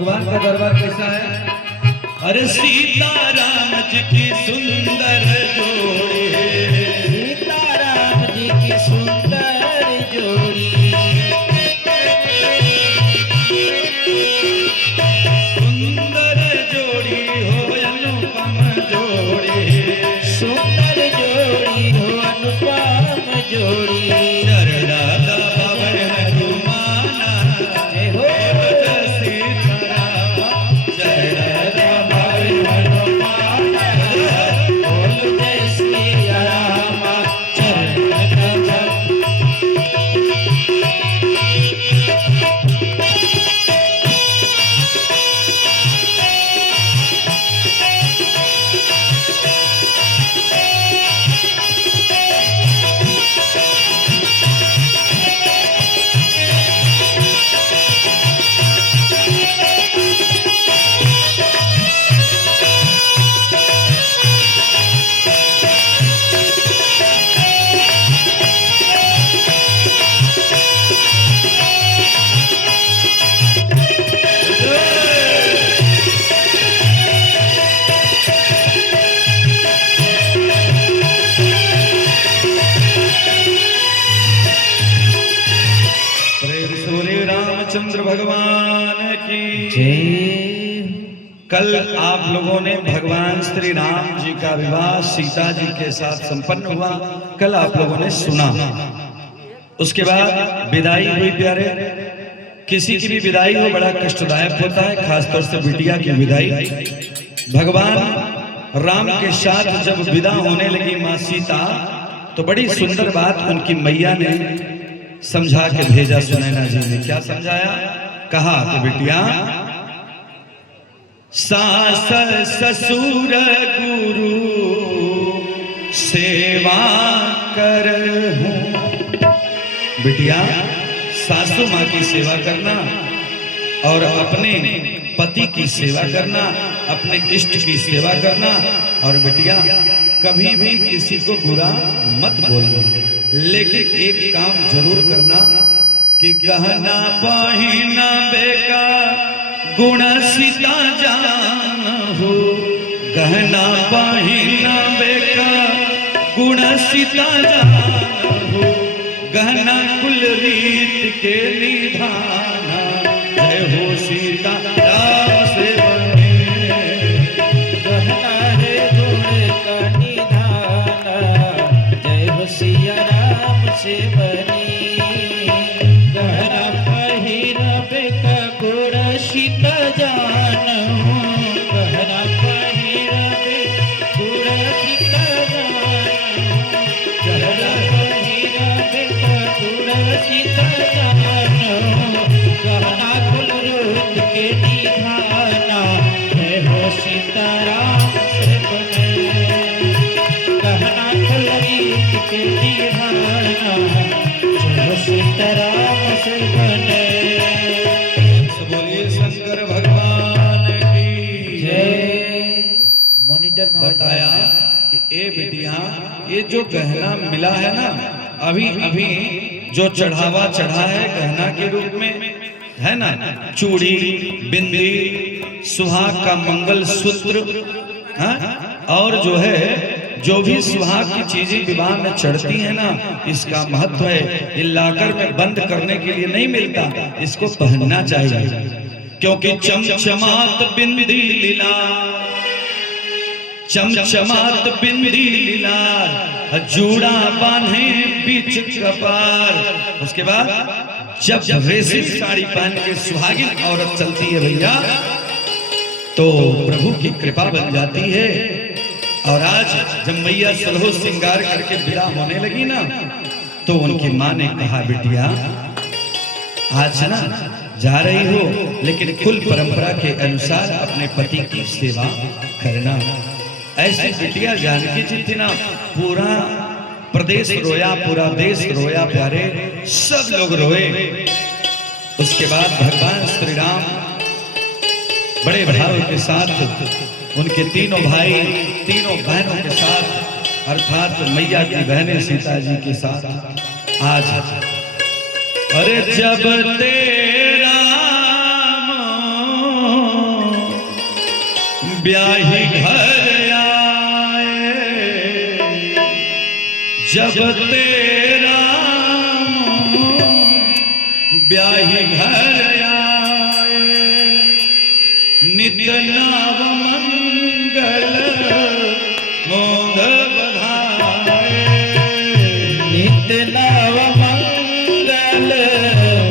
भगवान का दरबार कैसा है? अरे सीता राम जी की सुंदर जोड़ी, सीता राम जी की सुंदर जोड़ी, सुंदर जोड़ी हो अनुपम जोड़ी, सुंदर जोड़ी हो अनुपम जोड़ी। चरणादा बाबर हनुमाना जय हो सीताराम, चरणादा बाबर हनुमाना बोल जय श्री राम चरण कमल। प्रेम सूर्य रामचंद्र भगवान की जय। कल आप लोगों ने भगवान श्री राम जी का विवाह सीता जी के साथ संपन्न हुआ, कल आप लोगों ने सुना। उसके बाद विदाई हुई। प्यारे, किसी की भी विदाई हो बड़ा कष्टदायक होता है, खासतौर से बिटिया की विदाई। भगवान राम के साथ जब विदा होने लगी माँ सीता, तो बड़ी सुंदर बात उनकी मैया ने समझा के भेजा। सुनैना जी ने क्या समझाया? कहा कि बिटिया, सास ससुर गुरु सेवा करहूं। बिटिया, सासू माँ की सेवा करना और अपने पति की सेवा करना, अपने इष्ट की सेवा करना। और बिटिया, कभी भी किसी को बुरा मत बोलना, लेकिन एक काम जरूर करना कि गहना पहिना बेका गुण सीता जानहु, गहना पहिना बेका गुण सीता जानहु, गहना कुल रीत के निधाना। जय हो सीता राम से बने, गहना है गुण का निधाना। जय हो सिया राम से बनी, गहना पहिरबे का गुण सीता जानहु, गहना पहिरबे गुण सीता जानहु, गहना पहिरबे का गुण सीता जानहु, गहना कुल रूप के निधाना। जय हो सीता राम से बने, गहना कुल रीत के निधाना। जय हो सीता राम से बने। बोलिए शंकर भगवान की जय। मॉनिटर में बताया कि ए बिटिया, ये जो गहना मिला है ना, अभी अभी जो चढ़ावा चढ़ा है गहना के रूप में, है ना, चूड़ी, बिंदी, सुहाग का मंगल सूत्र, हाँ? और जो है जो भी सुहाग की चीजें विवाह में चढ़ती है ना, इसका महत्व है। ये लाकर में बंद करने के लिए नहीं मिलता, इसको पहनना चाहिए। क्योंकि चमचमात बिंदी लीला, चमचमात बिंदी लीला, जूड़ा बांधे बीच कपार। उसके बाद जब रेशमी साड़ी पहन के सुहागिन औरत चलती है भैया, तो प्रभु की कृपा बन जाती है। और आज जब मैया सलहो श्रृंगार करके विदा होने लगी ना, तो उनकी माँ ने कहा, बिटिया आज ना जा रही हो, लेकिन कुल परंपरा के अनुसार अपने पति की सेवा करना। ऐसी बिटिया जानकी जी थी ना, पूरा प्रदेश रोया, पूरा देश रोया। प्यारे, सब लोग रोए। उसके बाद भगवान श्री राम बड़े भाव के साथ उनके तीनों भाई, तीनों बहनों के साथ, अर्थात मैया की बहनें सीता जी के साथ आज, अरे जब तेरा तेरा ब्याही घर आए, नित्य नाव मंगल मोद बधाए। नित्य नव मंगल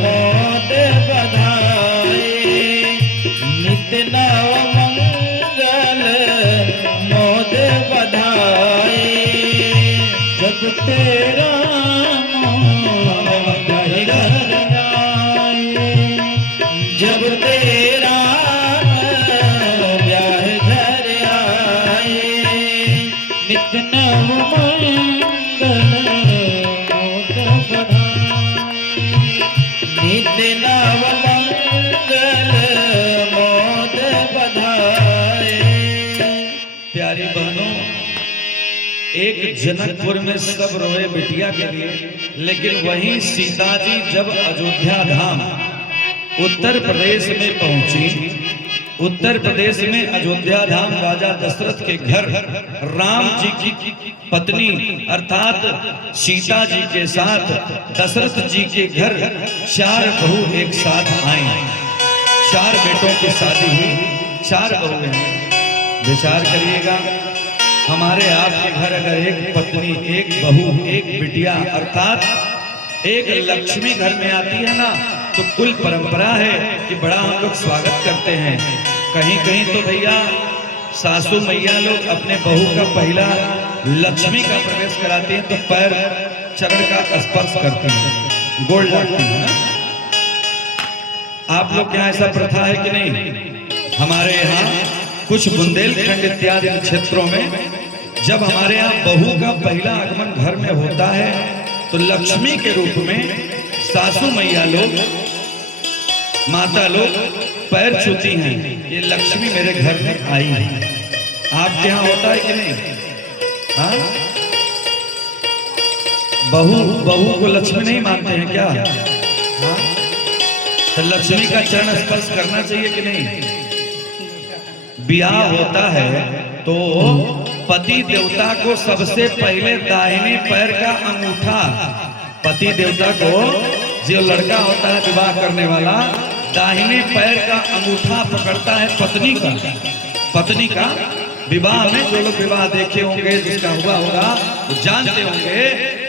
मोद बधाए, नित्य नव मंगल मोद बधाए। जब तेरा ब्याही घर आए, जब तेरा ब्याह घर आए, नित्य नव मंगल मोद बधाए, नित्य नव मंगल मोद बधाए। प्यारी बहनों, एक जनकपुर में सब रोए बिटिया के लिए, लेकिन वहीं सीता जी जब अयोध्या धाम उत्तर प्रदेश में पहुंची, उत्तर प्रदेश में अयोध्या धाम राजा दशरथ के घर राम जी की पत्नी अर्थात सीता जी के साथ दशरथ जी के घर 4 बहू एक साथ आई। 4 बेटों की शादी हुई, 4 बहू हैं। विचार करिएगा, हमारे आपके घर अगर एक पत्नी, एक बहू, एक बिटिया अर्थात एक लक्ष्मी घर में आती है ना, तो कुल परंपरा है कि बड़ा हम लोग स्वागत करते हैं। कहीं कहीं तो भैया सासू मैया लोग अपने बहू का पहला लक्ष्मी का प्रवेश कराती हैं तो पैर चरण का स्पर्श करती हैं, गोल्ड लगती है ना। आप लोग यहाँ ऐसा प्रथा है कि नहीं? हमारे यहाँ कुछ बुंदेलखंड इत्यादि क्षेत्रों में जब हमारे यहाँ बहू का पहला आगमन घर में होता है तो लक्ष्मी के रूप में सासू मैया लोग, माता लोग पैर छूती हैं, ये लक्ष्मी मेरे घर में आई है। आपके यहाँ होता है कि नहीं? हाँ, बहू को लक्ष्मी नहीं मानते हैं क्या? हाँ, तो लक्ष्मी का चरण स्पर्श करना चाहिए कि नहीं? ब्याह होता है तो पति देवता को सबसे पहले दाहिने पैर का अंगूठा, पति देवता को जो लड़का होता है विवाह करने वाला, दाहिने पैर का अंगूठा पकड़ता है पत्नी का। पत्नी का विवाह में जो लोग विवाह देखे होंगे, जिसका हुआ होगा वो जानते होंगे,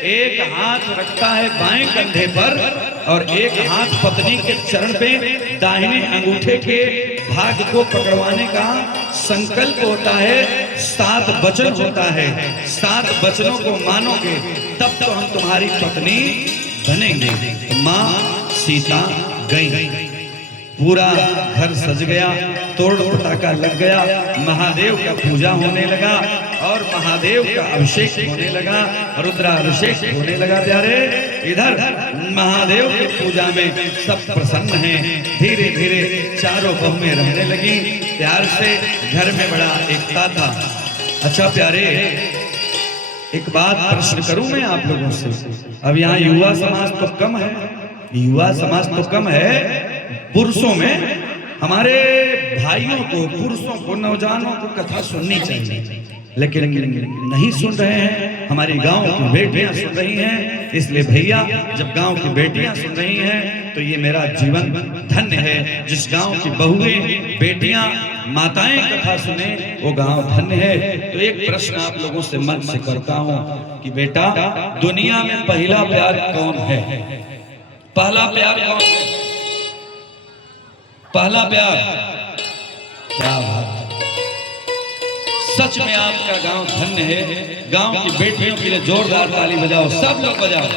एक हाथ रखता है बाएं कंधे पर और एक हाथ पत्नी के चरण पे दाहिने अंगूठे के भाग को पकड़वाने का संकल्प होता है। 7 वचन होता है, 7 वचनों को मानोगे तब तो हम तुम्हारी पत्नी बनेंगे। माँ सीता गई, पूरा घर सज गया, तोड़ पटाखा लग गया, महादेव का पूजा होने लगा और महादेव का अभिषेक होने लगा, रुद्राभिषेक होने लगा। प्यारे, इधर महादेव की पूजा में सब प्रसन्न हैं। धीरे धीरे चारों बहुएं रहने लगी, प्यार से घर में बड़ा एकता था। अच्छा प्यारे, एक बात प्रश्न करूं मैं आप लोगों से। अब यहाँ युवा समाज तो कम है, युवा समाज तो कम है। पुरुषों में हमारे भाइयों को, पुरुषों को, नौजवानों को कथा सुननी चाहिए, लेकिन नहीं सुन रहे हैं। हमारी गांव की बेटियां सुन रही हैं, इसलिए भैया जब गांव की बेटियां सुन रही हैं तो ये मेरा जीवन धन्य है। जिस गांव की बहुएं, बेटियां, माताएं कथा सुने वो गांव धन्य है। तो एक प्रश्न आप लोगों से मन से करता हूं कि बेटा, दुनिया में पहला प्यार कौन है? पहला प्यार कौन है? पहला प्यार, क्या बात, सच में आपका गांव धन्य है। गांव की बेटियों के लिए जोरदार ताली बजाओ, सब लोग बजाओ।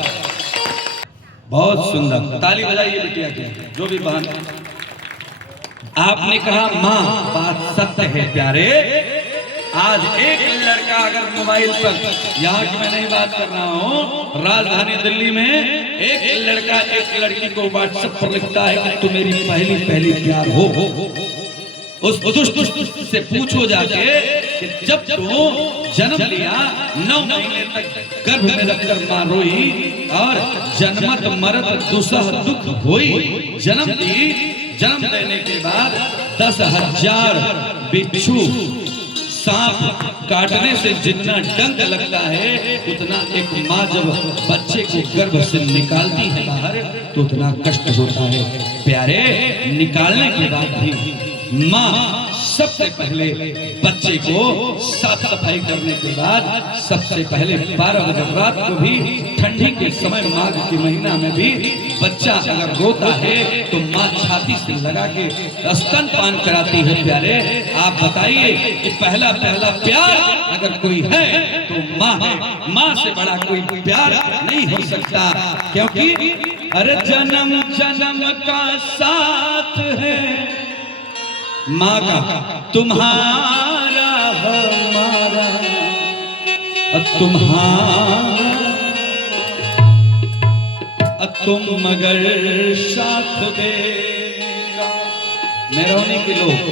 बहुत सुंदर ताली बजाइए बिटिया की, जो भी बहन। आपने कहा माँ, बात सत्य है प्यारे। आज एक लड़का अगर मोबाइल पर, यहाँ की मैं नहीं बात कर रहा हूँ, राजधानी दिल्ली में एक लड़का एक लड़की को व्हाट्सएप पर लिखता है कि तू मेरी पहली प्यार हो। उस दुष्ट से पूछो जाके कि जब तू जन्म लिया 9 महीने तक गर्भ में रखकर मां रोई और जन्मत मरत दुसह दुख होई। जन्म दी, जन्म देने के बाद 10,000 बिच्छू सांप काटने से जितना डंक लगता है, उतना एक माँ जब बच्चे को गर्भ से निकालती है बाहर तो उतना कष्ट होता है। प्यारे, निकालने के बाद भी माँ सबसे पहले बच्चे को साफ सफाई करने के बाद, सबसे पहले 12 बजे रात को भी ठंडी के समय माघ के महीना में भी बच्चा अगर रोता है तो माँ छाती से लगा के स्तनपान कराती है। प्यारे, आप बताइए कि पहला प्यार अगर कोई है तो माँ है। माँ से बड़ा कोई प्यार नहीं हो सकता, क्योंकि अरे जन्म जन्म का साथ है माँ का, तुम्हारा हमारा तुम्हारा, तुम मगर साथ देगा। मेरौनी के लोग,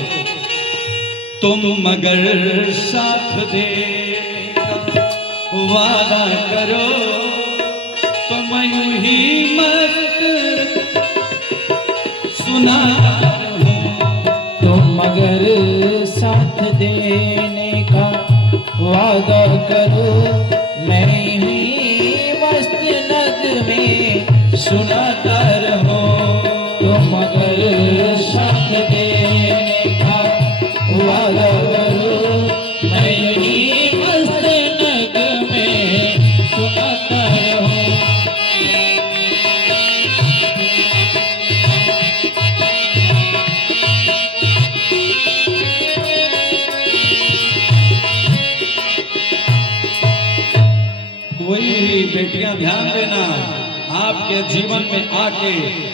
तुम मगर साथ देगा, वादा करो तो मैं यूं ही मस्त सुनाता रहूं। तुम मगर साथ देने का वादा करो, मैं ही मस्त नगमे सुनाता रहूं। तुम मगर साथ देने का वादा करो, मैं ही मस्त नगमे सुनाता रहूं। कोई भी बेटियां ध्यान देना, आपके जीवन में आके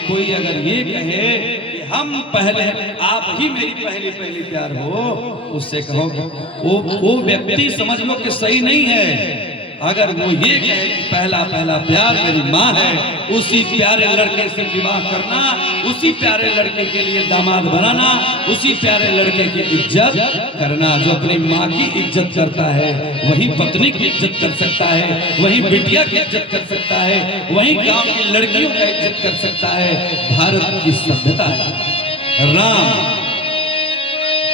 कोई अगर ये कहे कि हम पहले, आप ही मेरी पहली प्यार हो, उससे कहो वो व्यक्ति समझ लो कि सही नहीं है। अगर वो ये कहे कि पहला प्यार मेरी माँ है, उसी प्यारे लड़के से विवाह करना, उसी प्यारे लड़के के लिए दामाद बनाना, उसी प्यारे लड़के की इज्जत करना। जो अपनी माँ की इज्जत करता है वही पत्नी की इज्जत कर सकता है, वही बिटिया की इज्जत कर सकता है, वही गांव की लड़कियों की इज्जत कर सकता है। भारत की सभ्यता है। राम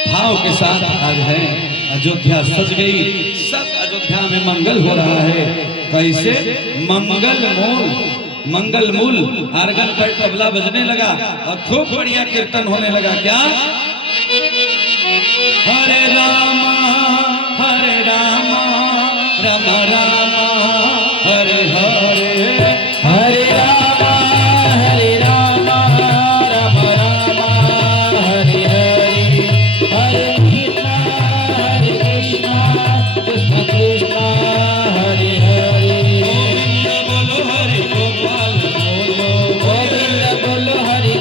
भाव के साथ आज है, अयोध्या सज गई, सब अयोध्या में मंगल हो रहा है। कैसे? मंगल मूल आर्गन पर तबला बजने लगा और खूब बढ़िया कीर्तन होने लगा। क्या? हरे रामा राम रामा हरे हरे, हरे रामा राम रामा हरे हरे, हरे कृष्णा कृष्ण कृष्ण हरे हरे। गोविंद बोलो हरि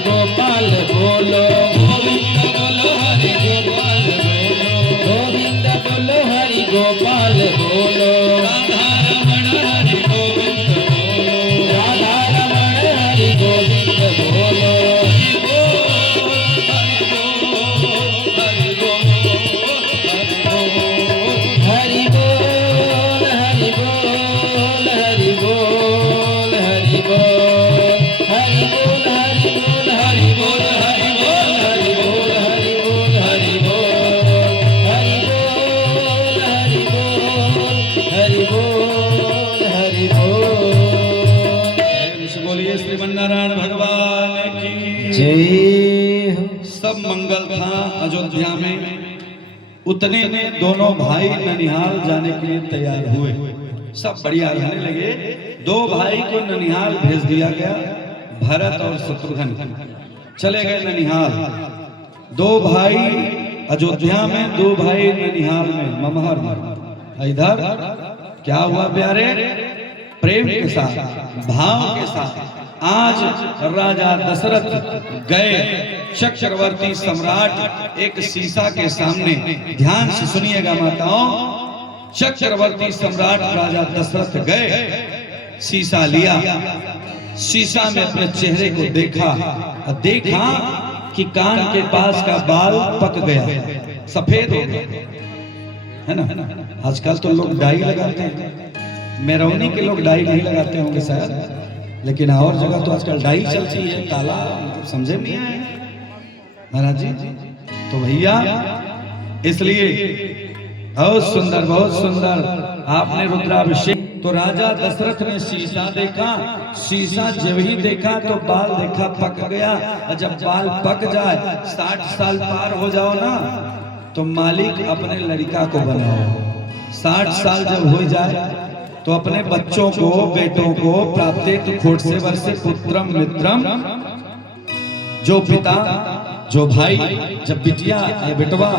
गोपाल बोलो, गोविंद बोलो हरि गोपाल बोलो, गोविंद बोलो हरि गोपाल बोलो। राधा रमण हरि गोविंद बोलो, राधा रमण हरि गोविंद बोलो। हरि बोल हरि बोल हरि बोल हरि बोल, हरि बोल हरि बोल हरि बोल, हरि बोल हरि बोल हरि बोल, हरि बोल हरि बोल हरि बोल। बोलिए श्रीमन्नारायण भगवान की जय हो। सब मंगल था अयोध्या में। उतने में दोनों भाई ननिहाल जाने के लिए तैयार हुए। सब बढ़िया रहने लगे। दो भाई को ननिहाल भेज दिया गया, भरत और शत्रुघ्न चले गए ननिहाल। दो भाई अयोध्या में, दो भाई ननिहाल में, ममहर में। इधर क्या हुआ प्यारे? प्रेम के साथ, भाव के साथ आज राजा दशरथ गए। चक्रवर्ती सम्राट एक शीशा के सामने, ध्यान से सुनिएगा माताओं, चक्रवर्ती सम्राट राजा दशरथ गए, शीशा लिया, शीशा में अपने चेहरे को देखा और देखा कि कान के पास का बाल पक गया, सफेद हो गया, है ना। आजकल तो लोग डाई लगाते हैं, मेरौनी के लोग डाई नहीं लगाते होंगे शायद, लेकिन और जगह तो आजकल डाई चलती है, काला, मतलब समझे नहीं आए महाराज जी। तो भैया इसलिए बहुत सुंदर, बहुत सुंदर। आपने रुद्राभिषेक, तो राजा दशरथ ने शीशा देखा, शीशा जब ही देखा तो बाल देखा पक गया। और जब बाल पक जाए, 60 साल पार हो जाओ ना, तो मालिक अपने लड़का को बनाओ। 60 साल जब हो जाए तो अपने बच्चों को, बेटों को प्राप्त खोट से वर्ष पुत्रम मित्रम, जो पिता, जो भाई, जब बिटिया या बेटवा,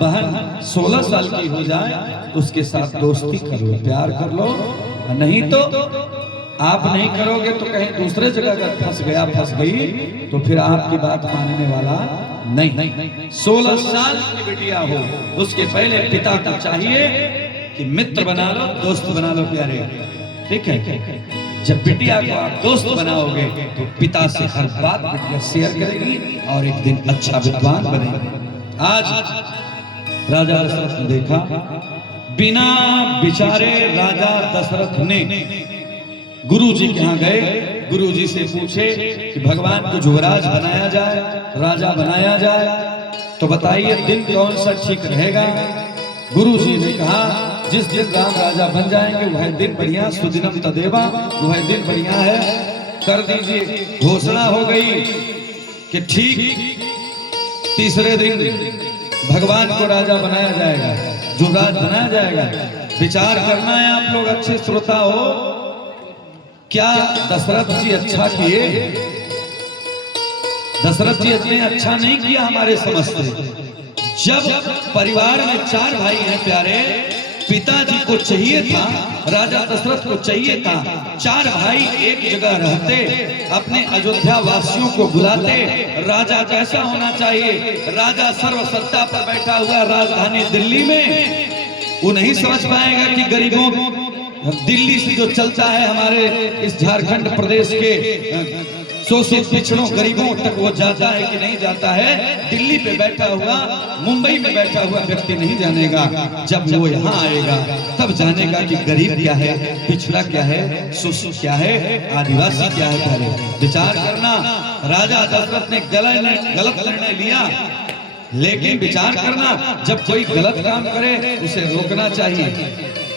बहन 16 साल की हो जाए, उसके साथ दोस्ती कर लो, प्यार कर लो। नहीं तो आप नहीं करोगे तो कहीं दूसरे जगह अगर फंस गया, फंस गई, तो फिर आपकी बात मानने वाला नहीं। 16 साल की बिटिया हो, उसके पहले पिता को चाहिए कि मित्र बना लो, दोस्त बना लो प्यारे, ठीक है। जब बिटिया को आप दोस्त बनाओगे तो पिता से हर बात बिटिया शेयर करेगी और एक दिन अच्छा विद्वान बनेगी। आज राजा दशरथ ने देखा, बिना विचारे राजा दशरथ ने गुरुजी के यहाँ गए, गुरुजी से पूछे कि भगवान को युवराज बनाया जाए, राजा बनाया जाए, तो बताइए दिन कौन सा ठीक रहेगा। गुरुजी ने कहा, जिस दिन राम राजा बन जाएंगे वह दिन बढ़िया, सुदिनम तदेवा, वह दिन बढ़िया है, कर दीजिए। घोषणा हो गई कि ठीक तीसरे दिन भगवान को राजा बनाया जाएगा, युवराज बनाया जाएगा। विचार करना है आप लोग, अच्छे श्रोता हो, क्या दशरथ जी अच्छा किए? दशरथ जी इतने अच्छा नहीं किया हमारे समझ से। जब परिवार में 4 भाई हैं प्यारे, पिताजी को चाहिए था, राजा दशरथ को चाहिए था, 4 भाई एक जगह रहते, अपने अयोध्या वासियों को बुलाते। राजा कैसा होना चाहिए? राजा सर्वसत्ता पर बैठा हुआ राजधानी दिल्ली में, वो नहीं समझ पाएगा कि गरीबों, दिल्ली से जो चलता है हमारे इस झारखंड प्रदेश के शोषित पिछड़ों गरीबों तक वो जाता है कि नहीं जाता है। दिल्ली पे बैठा हुआ, मुंबई में बैठा हुआ व्यक्ति नहीं जानेगा। जब वो यहाँ आएगा तब जानेगा कि गरीब क्या है, पिछड़ा क्या है, शोषित क्या है, आदिवासी क्या है। पहले विचार करना। राजा दशरथ ने गलत निर्णय लिया, लेकिन विचार करना, जब कोई गलत काम करे उसे रोकना चाहिए।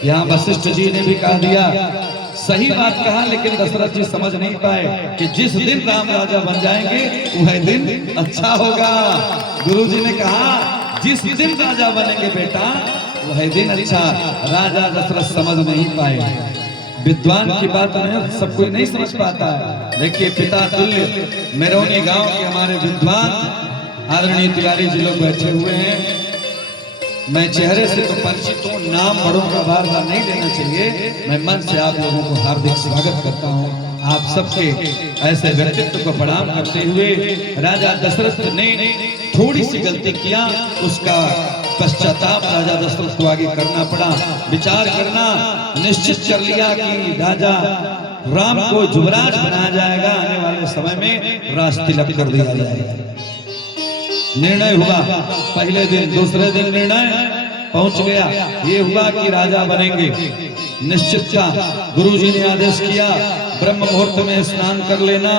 यहाँ वशिष्ठ जी ने भी कह दिया, सही बात कहा, लेकिन दशरथ जी समझ नहीं पाए कि जिस दिन राम राजा बन जाएंगे वह दिन अच्छा होगा। गुरुजी ने कहा, जिस दिन राजा बनेंगे बेटा वह दिन अच्छा। राजा दशरथ समझ नहीं पाए। विद्वान की बात में सब कोई नहीं समझ पाता है। देखिए, पिता तुल्य मेरौनी गांव के हमारे विद्वान आदरणीय तिवारी जी लोग बैठे हुए हैं। मैं चेहरे से तो परिचित हूँ, नाम बड़ों का बार बार नहीं लेना चाहिए। मैं मन से आप लोगों को हार्दिक स्वागत करता हूँ। आप सबके ऐसे व्यक्तित्व को प्रणाम करते हुए, राजा दशरथ ने थोड़ी सी गलती किया, उसका पश्चाताप राजा दशरथ को आगे करना पड़ा। विचार करना, निश्चित कर लिया कि राजा राम को युवराज बनाया जाएगा, आने वाले समय में राज तिलक कर दिया जाएगा। निर्णय हुआ, पहले दिन, दूसरे दिन निर्णय पहुंच गया। ये हुआ कि राजा बनेंगे, निश्चित था। गुरुजी ने आदेश किया, ब्रह्म मुहूर्त में स्नान कर लेना,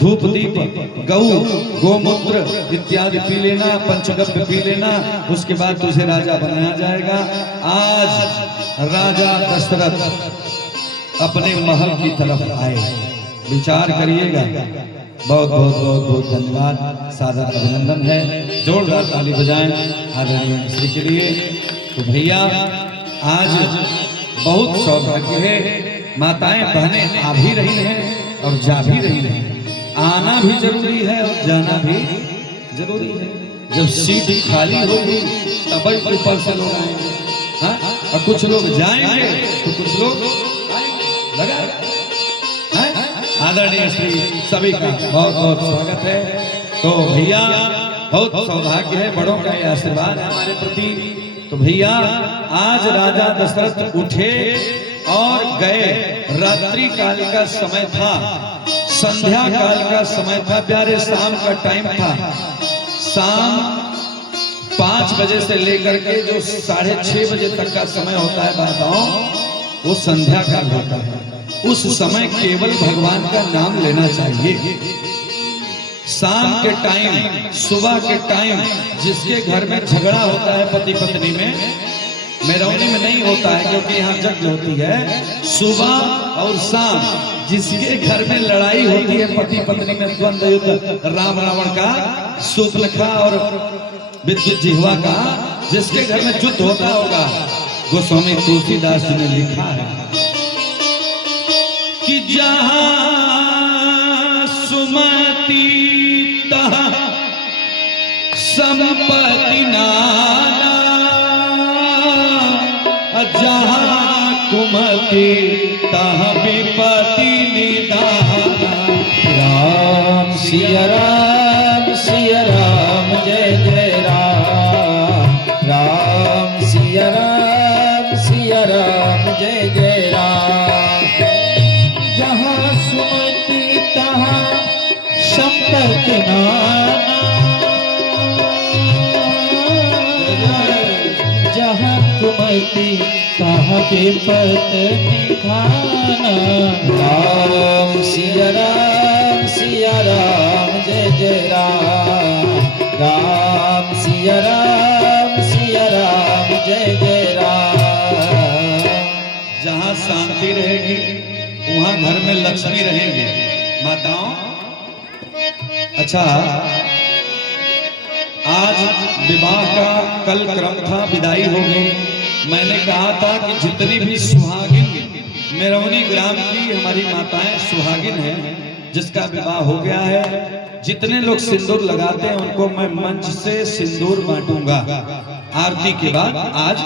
धूप दीप गऊ गोमूत्र इत्यादि पी लेना, पंचगव्य पी लेना, उसके बाद तुझे राजा बनाया जाएगा। आज राजा दशरथ अपने महल की तरफ आए। विचार करिएगा। बहुत बहुत बहुत बहुत धन्यवाद, सादर अभिनंदन है। जोरदार ताली बजाएं आदरणीय श्री के लिए। तो भैया, आज बहुत सौभाग्य है, माताएं बहनें आ भी रही हैं और जा भी रही हैं। आना भी जरूरी है और जाना भी जरूरी है। जब सीट खाली होगी तब ऊपर से लोग आएंगे, हाँ? और कुछ लोग जाएंगे तो कुछ लोग लगा। आदरणीय श्री सभी का बहुत बहुत स्वागत है। तो भैया, बहुत सौभाग्य है, बड़ों का यह आशीर्वाद है हमारे प्रति। तो भैया, आज राजा दशरथ उठे और गए। रात्रि काल का समय था, संध्या काल का समय था प्यारे, शाम का टाइम था। शाम 5 बजे से लेकर के जो 6:30 बजे तक का समय होता है बाधाओं, वो संध्या काल होता है। उस समय केवल भगवान का नाम लेना चाहिए। शाम के टाइम, सुबह के टाइम, जिसके घर में झगड़ा होता है पति पत्नी में, मेरौनी में नहीं होता है, क्योंकि यहाँ यज्ञ होती है सुबह और शाम। जिसके घर में लड़ाई होती है, पति पत्नी में द्वंद्व युद्ध, राम रावण का, सूर्पनखा और विद्युत जिह्वा का, जिसके घर में युद्ध होता होगा, गोस्वामी तुलसीदास जी ने लिखा है कि जहां सुमति तहां संपत्ति नाना, जहां कुमति तहां विपत्ति निदाना। राम सिया राम जय जय राम। राम सिया राम जय जय राम। जहाँ सुमति तहाँ संपत्ति नाना, जहाँ कुमति तहाँ विपत्ति निधाना। राम सिया राम जय जय राम। राम सिया राम जय जय राम। जहाँ शांति रहेगी वहाँ घर में लक्ष्मी रहेंगे। माताओं, अच्छा, आज विवाह का कल क्रम था, विदाई हो गई। मैंने कहा था कि जितनी भी सुहागिन मेरौनी ग्राम की हमारी माताएं सुहागिन हैं, जिसका विवाह हो गया है, जितने लोग सिंदूर लगाते हैं उनको मैं मंच से सिंदूर बांटूंगा आरती के बाद आज।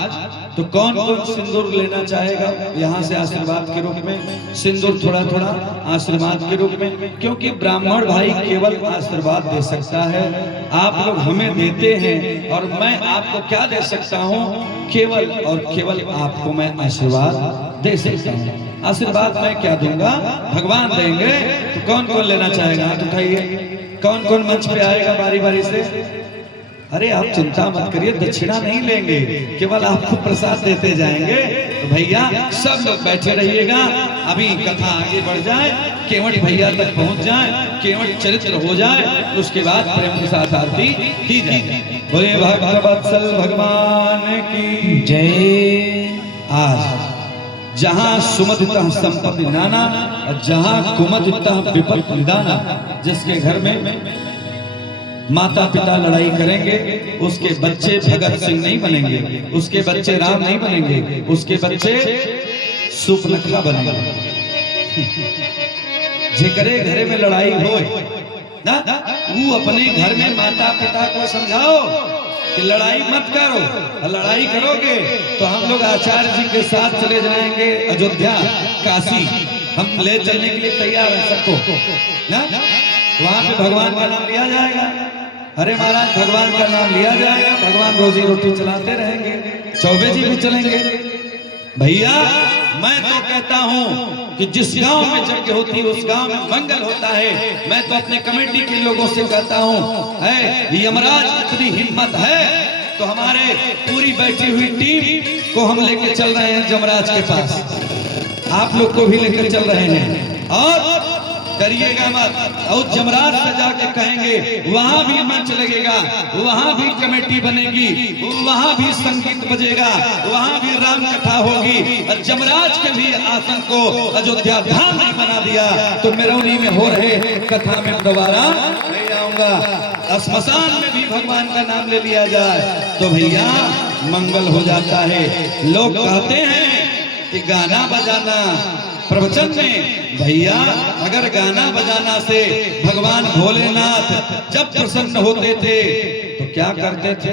तो कौन कौन सिंदूर लेना चाहेगा यहाँ से आशीर्वाद के रूप में? सिंदूर थोड़ा थोड़ा आशीर्वाद के रूप में, क्योंकि ब्राह्मण भाई केवल आशीर्वाद दे सकता है। आप लोग हमें देते हैं और मैं आपको क्या दे सकता हूँ? केवल और केवल आपको मैं आशीर्वाद दे सकता हूँ। आशीर्वाद मैं क्या दूंगा? भगवान देंगे। तो कौन कौन लेना चाहेगा? हाथ उठाइए। कौन कौन मंच पे आएगा बारी बारी से? अरे आप चिंता मत करिए, दक्षिणा नहीं लेंगे, केवल आपको प्रसाद देते जाएंगे। तो भैया सब लोग बैठे रहिएगा, अभी कथा आगे बढ़ जाए, केवट भैया तक पहुंच जाए, केवट चरित्र हो जाए, उसके बाद प्रेम के साथ आरती की जाए। बोले भक्तवत्सल भगवान की जय। आज जहाँ सुमतितः संपत्ति नाना, जहाँ कुमतितः विपत्ति निदाना, जिसके घर में माता पिता लड़ाई करेंगे, उसके बच्चे भगत सिंह नहीं बनेंगे, उसके बच्चे राम नहीं बनेंगे, उसके बच्चे सूर्पनखा बनेंगे। जेकरे घरे में लड़ाई हो ना, वो अपने घर में माता पिता को समझाओ कि लड़ाई मत करो। लड़ाई करोगे तो हम लोग आचार्य जी के साथ चले जाएंगे अयोध्या, काशी, हम ले चलने के लिए तैयार हैं सबको ना। वहां पे भगवान का नाम लिया जाएगा। अरे महाराज, भगवान का नाम लिया जाएगा, भगवान रोजी रोटी चलाते रहेंगे, चौबे जी भी चलेंगे। भैया मैं तो कहता हूँ कि जिस गांव में यज्ञ होती है उस गांव में मंगल होता है। मैं तो अपने कमेटी के लोगों से कहता हूँ, है यमराज इतनी हिम्मत है तो हमारे पूरी बैठी हुई टीम को हम लेके चल रहे हैं यमराज के पास, आप लोग को भी लेकर चल रहे हैं। और करिएगा मत, और जमराज से जाके कहेंगे वहां भी मंच लगेगा, वहां भी कमेटी बनेगी, वहां भी संगीत बजेगा, वहां भी राम कथा होगी। और जमराज के भी आसन को अयोध्या धाम नहीं बना दिया तो मेरौनी में हो रहे कथा में दोबारा नहीं आऊंगा। स्मशान में भी भगवान का नाम ले लिया जाए तो भैया मंगल हो जाता है। लोग कहते हैं कि गाना बजाना प्रवचन में, भैया अगर गाना बजाना से भगवान भोलेनाथ जब प्रसन्न होते थे तो क्या करते थे?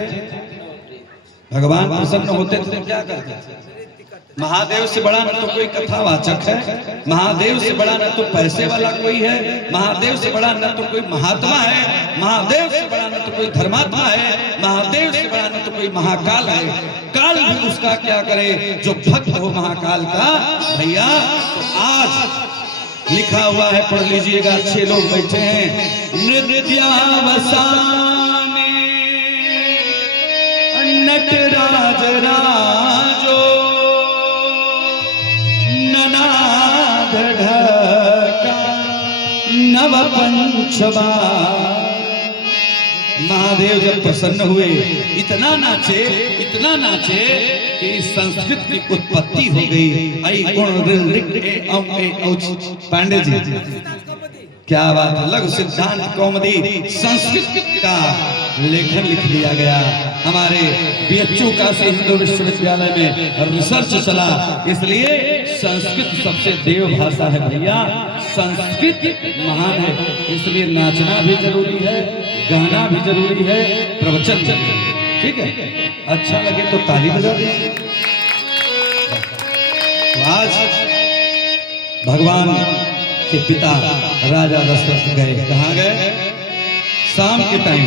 भगवान प्रसन्न होते थे तो क्या करते थे? महादेव से बड़ा न तो कोई कथावाचक है, महादेव से बड़ा न तो पैसे वाला कोई है, महादेव से बड़ा न तो कोई महात्मा है, महादेव से बड़ा न तो कोई धर्मात्मा है, महादेव से बड़ा न तो कोई महाकाल है। काल भी उसका क्या करे जो भक्त हो महाकाल का। भैया आज लिखा हुआ है, पढ़ लीजिएगा, अच्छे लोग बैठे हैं। नृत्यावसाने नटराज राजो ननाद ढका नव पंचवा महादेव जब प्रसन्न हुए, इतना नाचे कि संस्कृत की उत्पत्ति हो गई। आई गुण रिल रिक ए औ ए औच। पांडे जी क्या बात है, लघु सिद्धांत कौमुदी संस्कृत का लेखन लिख दिया गया। हमारे बीएचयू काशी हिंदू विश्वविद्यालय में रिसर्च चला, इसलिए संस्कृत सबसे देव भाषा है भैया। संस्कृत महान है, इसलिए नाचना भी जरूरी है, गाना भी जरूरी है, प्रवचन जरूरी है। ठीक है, अच्छा लगे तो ताली बजा दीजिए। तो आज भगवान के पिता राजा दशरथ गए, कहाँ गए? शाम के टाइम।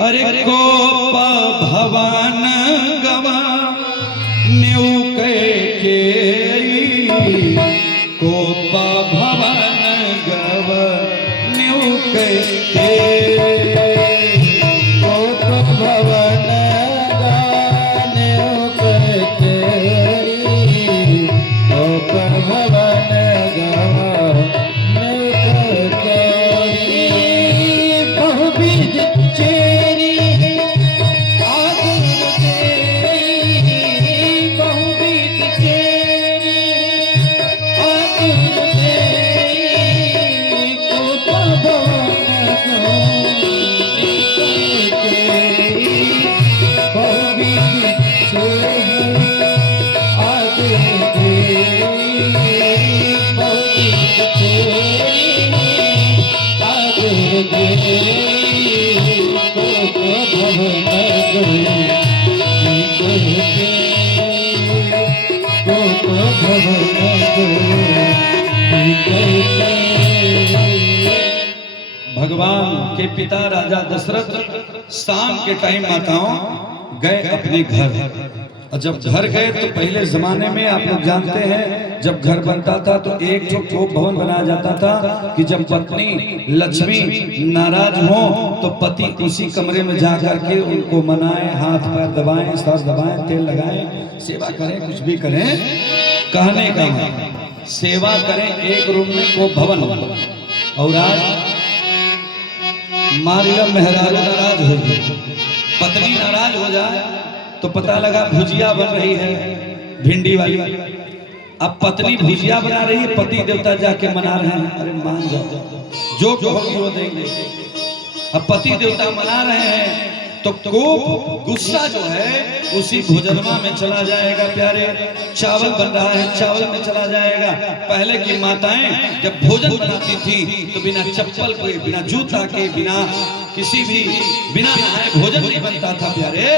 अरे कोप भवन गवा न्यू के कोप भवन गव न्यू के कोप भवन गान्यू के कोप भवन गव बहुविध चेरी भगवान के पिता राजा दशरथ शाम के टाइम माताओं गए अपने घर। और जब घर गए तो पहले जमाने में आप लोग जानते हैं, जब घर बनता था तो एक ठोक भवन बनाया जाता था कि जब पत्नी लक्ष्मी नाराज हो तो पति उसी कमरे में जा करके उनको मनाए, हाथ पैर दबाएं, सर दबाएं, तेल लगाएं, सेवा करें, कुछ भी करें। कहने का मतलब सेवा करें एक रूम में को भवन। और आज मारिया मेहरारू नाराज हो गई, पत्नी नाराज हो जाए तो पता लगा भुजिया बन रही है भिंडी वाली। अब पत्नी भुजिया बना रही है, पति देवता जाके मना रहे हैं, अरे मान जाओ, जो कहोगी वो देंगे। अब पति देवता मना रहे हैं तो कोप गुस्सा जो है उसी भोजनमा में चला जाएगा। प्यारे चावल बन रहा है, चावल में चला जाएगा। पहले की माताएं जब भोजन बनाती थी तो बिना चप्पल के, बिना जूता के, बिना किसी भी बिना नहाए भोजन नहीं बनता था प्यारे।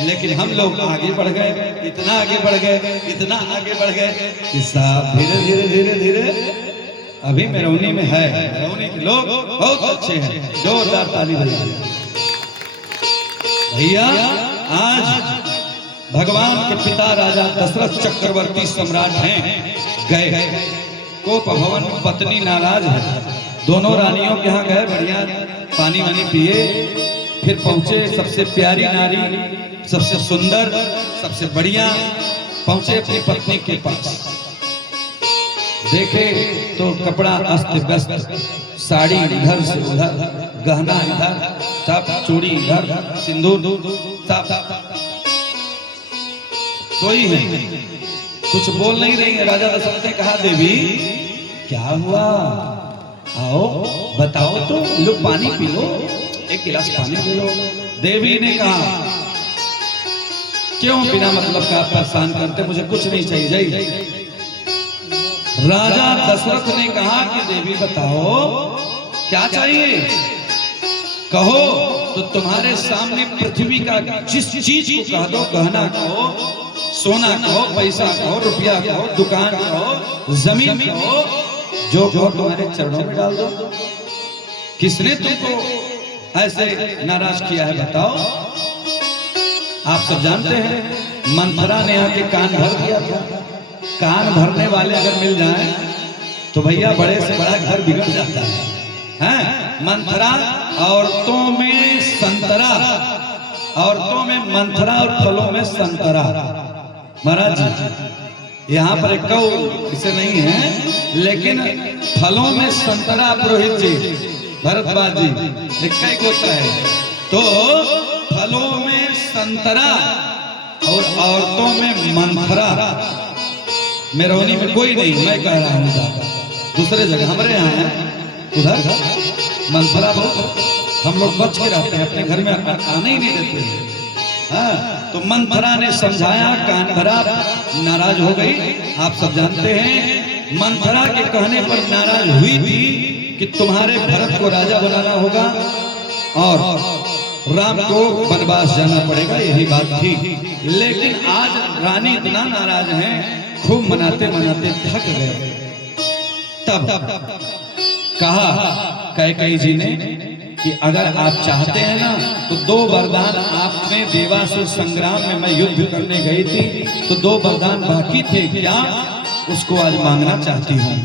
लेकिन हम लोग आगे बढ़ गए, इतना आगे बढ़ गए, इतना आगे बढ़ गए कि साहब धीरे धीरे धीरे धीरे अभी मेरौनी में है। मेरौनी के लोग बहुत अच्छे हैं, जोरदार ताली बजाइए भैया। आज भगवान के पिता राजा दशरथ चक्रवर्ती सम्राट हैं, गए कोप भवन, पत्नी नाराज है। दोनों रानियों के यहाँ गए, बढ़िया पानी वानी पिए, फिर पहुंचे सबसे प्यारी नारी, सबसे सुंदर, सबसे बढ़िया, पहुंचे अपनी पत्नी के पास। देखे तो कपड़ा अस्त व्यस्त, साड़ी इधर से उधर, गहना इधर, सब चूड़ी इधर, सिंदूर सब सोई है, कुछ बोल नहीं रही है। राजा दशरथ ने कहा, देवी क्या हुआ, आओ बताओ तो, लो पानी पी लो, एक गिलास पानी दे लो। देवी ने कहा, क्यों बिना मतलब का परेशान करते, मुझे कुछ नहीं चाहिए, जाइए। राजा दशरथ ने कहा कि देवी बताओ क्या चाहिए, कहो तो तुम्हारे सामने पृथ्वी का जिस चीज को कह दो, गहना कहो, सोना कहो, पैसा कहो, रुपया कहो, दुकान कहो, जमीन कहो, जो कहो तुम्हारे चरणों में डाल दो। किसने तुमको ऐसे नाराज किया है बताओ। आप सब जानते हैं मंथरा ने आके कान भर दिया था। कान भरने वाले अगर मिल जाए तो भैया बड़े से बड़ा घर बिगड़ जाता है। हैं? मंथरा औरतों में संतरा, औरतों में मंथरा और फलों में संतरा। महाराज जी यहाँ पर एक कौ इसे नहीं है, लेकिन फलों में संतरा पुरोहित जी, भरद्वाज जी, एक गोत्र है, तो फलों में संतरा और औरतों में मंथरा। मेरौनी में कोई नहीं, मैं कह रहा हूँ दूसरे जगह, हमारे यहाँ है उधर मंथरा बहुत, हम लोग बच के रहते हैं, अपने घर में आने ही नहीं देते हैं। हाँ, तो मंथरा ने समझाया, कानभरा नाराज हो गई। आप सब जानते हैं मंथरा के कहने पर नाराज हुई थी कि तुम्हारे भरत को राजा बनाना होगा और राम को वनवास जाना पड़ेगा, यही बात थी। लेकिन आज रानी इतना नाराज हैं, खूब मनाते मनाते थक गए। तब कहा कैकेयी जी ने कि अगर आप चाहते हैं ना तो 2 वरदान आपने देवासुर संग्राम में मैं युद्ध करने गई थी, तो 2 वरदान बाकी थे, क्या उसको आज मांगना चाहती हूँ।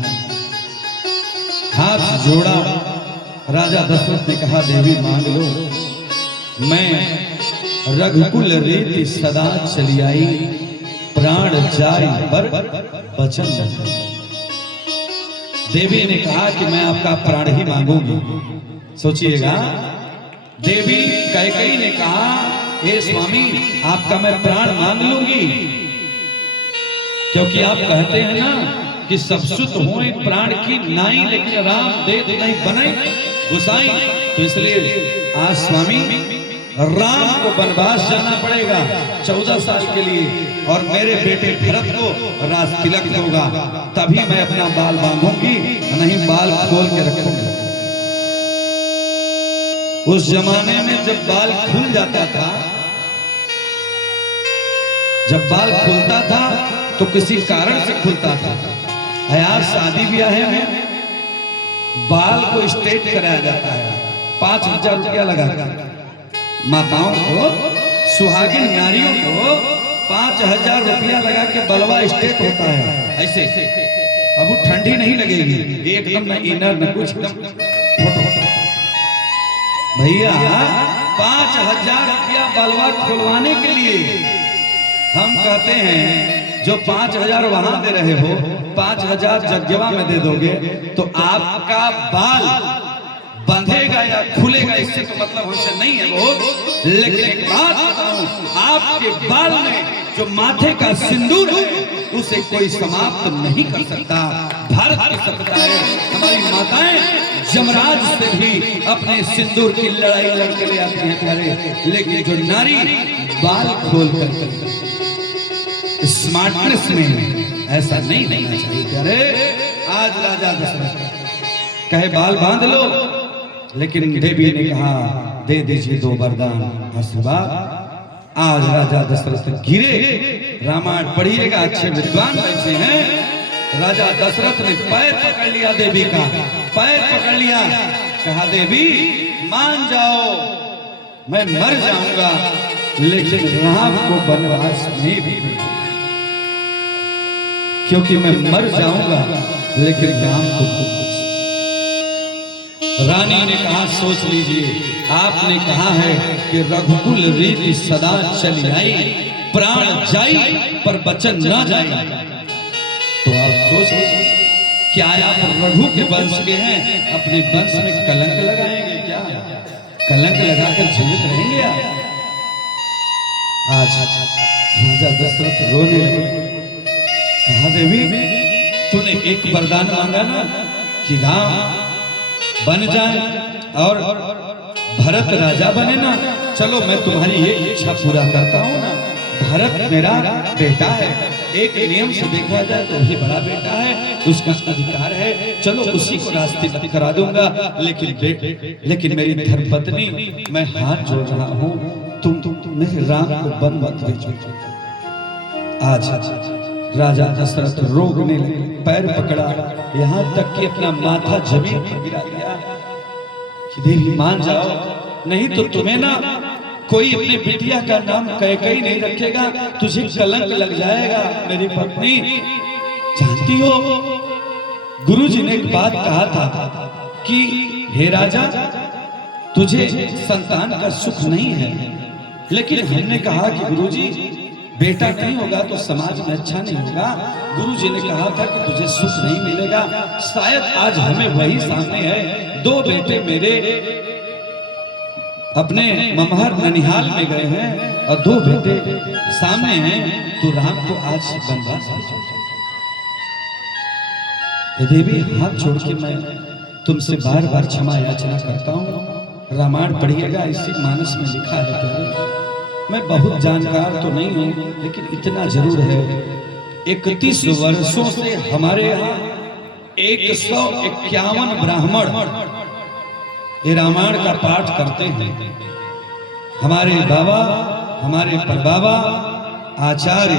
हाथ जोड़ा, राजा दशरथ ने कहा देवी मांग लो। मैं रघुकुल रीति सदा चली आई, प्राण जाय पर बचन नहीं। देवी ने कहा कि मैं आपका प्राण ही मांगूंगी। सोचिएगा, देवी कैकेयी ने कहा हे स्वामी आपका मैं प्राण मांग लूंगी, क्योंकि आप कहते हैं ना कि सब सुत हुए प्राण की नाई, लेकिन राम देत नहीं बनाई गुसाई। तो इसलिए आज स्वामी राम को वनवास जाना पड़ेगा 14 साल के लिए, और मेरे बेटे भरत को राज तिलक होगा, तभी मैं अपना बाल बांधूंगी, नहीं बाल खोल के रखूंगी। उस जमाने में जब बाल खुल जाता था, जब बाल खुलता था तो किसी कारण से खुलता था। यार शादी ब्याह में बाल को स्ट्रेट कराया जाता है, 5,000 रुपया लगा। माताओं को, सुहागिन नारियों को 5,000 रुपया लगा के बलवा स्ट्रेट होता है ऐसे। अब वो ठंडी नहीं लगेगी, एकदम न इनर न कुछ, भैया 5,000 रुपया बलवा खुलवाने के लिए। हम कहते हैं जो 5,000 वहां दे रहे हो, 5,000 जगवा में दे दोगे तो आपका बाल बंधेगा या खुलेगा, इससे तो मतलब हमसे नहीं है बहुत। लेकिन एक बात बताऊं, आपके बाल में जो माथे का सिंदूर है उसे कोई समाप्त नहीं कर सकता। भारत की सभ्यता है, हमारी माताएं यमराज से भी अपने सिंदूर की लड़ाई लड़के ले आती हैं प्यारे, लेकिन जो नारी बाल खोल कर स्मार्टनेस में ऐसा नहीं होना चाहिए प्यारे। आज राजा दशरथ कहे बाल बांध लो, लेकिन देवी ने कहा दे दीजिए 2 वरदान। आज राजा दशरथ गिरे। रामायण पढ़िएगा, अच्छे विद्वान बैठे हैं। राजा दशरथ ने पैर पकड़ लिया देवी का, पैर पकड़ लिया, कहा देवी मान जाओ, मैं मर जाऊंगा लेकिन राम को वनवास नहीं भेजूंगा, क्योंकि मैं मर जाऊंगा लेकिन राम को। रानी ने कहा सोच लीजिए, आपने कहा है कि रघुकुल रीति सदा चली आई, प्राण जाई पर वचन न जाए। तो आप सोच लीजिए, क्या आप रघु के वंश के हैं, अपने वंश में कलंक लगाएंगे क्या? कलंक लगाकर जीवित रहेंगे आप? आज राजा दशरथ रोने लगे। कहा देवी तूने एक वरदान मांगा ना कि राम बन जाए और भरत राजा बने ना, चलो मैं तुम्हारी ये इच्छा पूरा करता हूँ ना। भरत मेरा बेटा है, एक नियम से देखा जाए तो वही बड़ा बेटा है, उसका अधिकार है, चलो उसी को रास्ते करा दूंगा। लेकिन मेरी धर्मपत्नी, मैं हाथ जोड़ रहा हूँ, तुम मेरे राम को वन मत भेजो। आज राजा दशरथ रोने लगे, पैर पकड़ा, यहाँ तक कि अपना माथा जमीन पर गिरा दिया कि देवी मान जाओ, नहीं तो तुम्हें ना कोई अपने बिटिया का नाम कैकेयी नहीं रखेगा, तुझे कलंक लग जाएगा। मेरी पत्नी जानती हो, गुरुजी ने एक बात कहा था कि हे राजा तुझे संतान का सुख नहीं है, लेकिन हमने कहा कि गुरुजी बेटा नहीं होगा तो समाज में अच्छा नहीं होगा। गुरुजी ने कहा था कि तुझे सुख नहीं मिलेगा, शायद आज हमें वही सामने है। 2 बेटे मेरे अपने ममहर ननिहाल में गए हैं और दो बेटे सामने हैं, तो राम को आज वनवास भेजो। देवी हाथ जोड़ के मैं तुमसे बार बार क्षमा याचना करता हूँ। रामायण पढ़िएगा, इसी मानस में लिखा है। प्यारे, मैं बहुत जानकार तो नहीं हूँ, लेकिन इतना जरूर है, 31 वर्षों से हमारे यहाँ 151 ब्राह्मण ये रामायण का पाठ करते हैं। हमारे बाबा, हमारे परबाबा आचार्य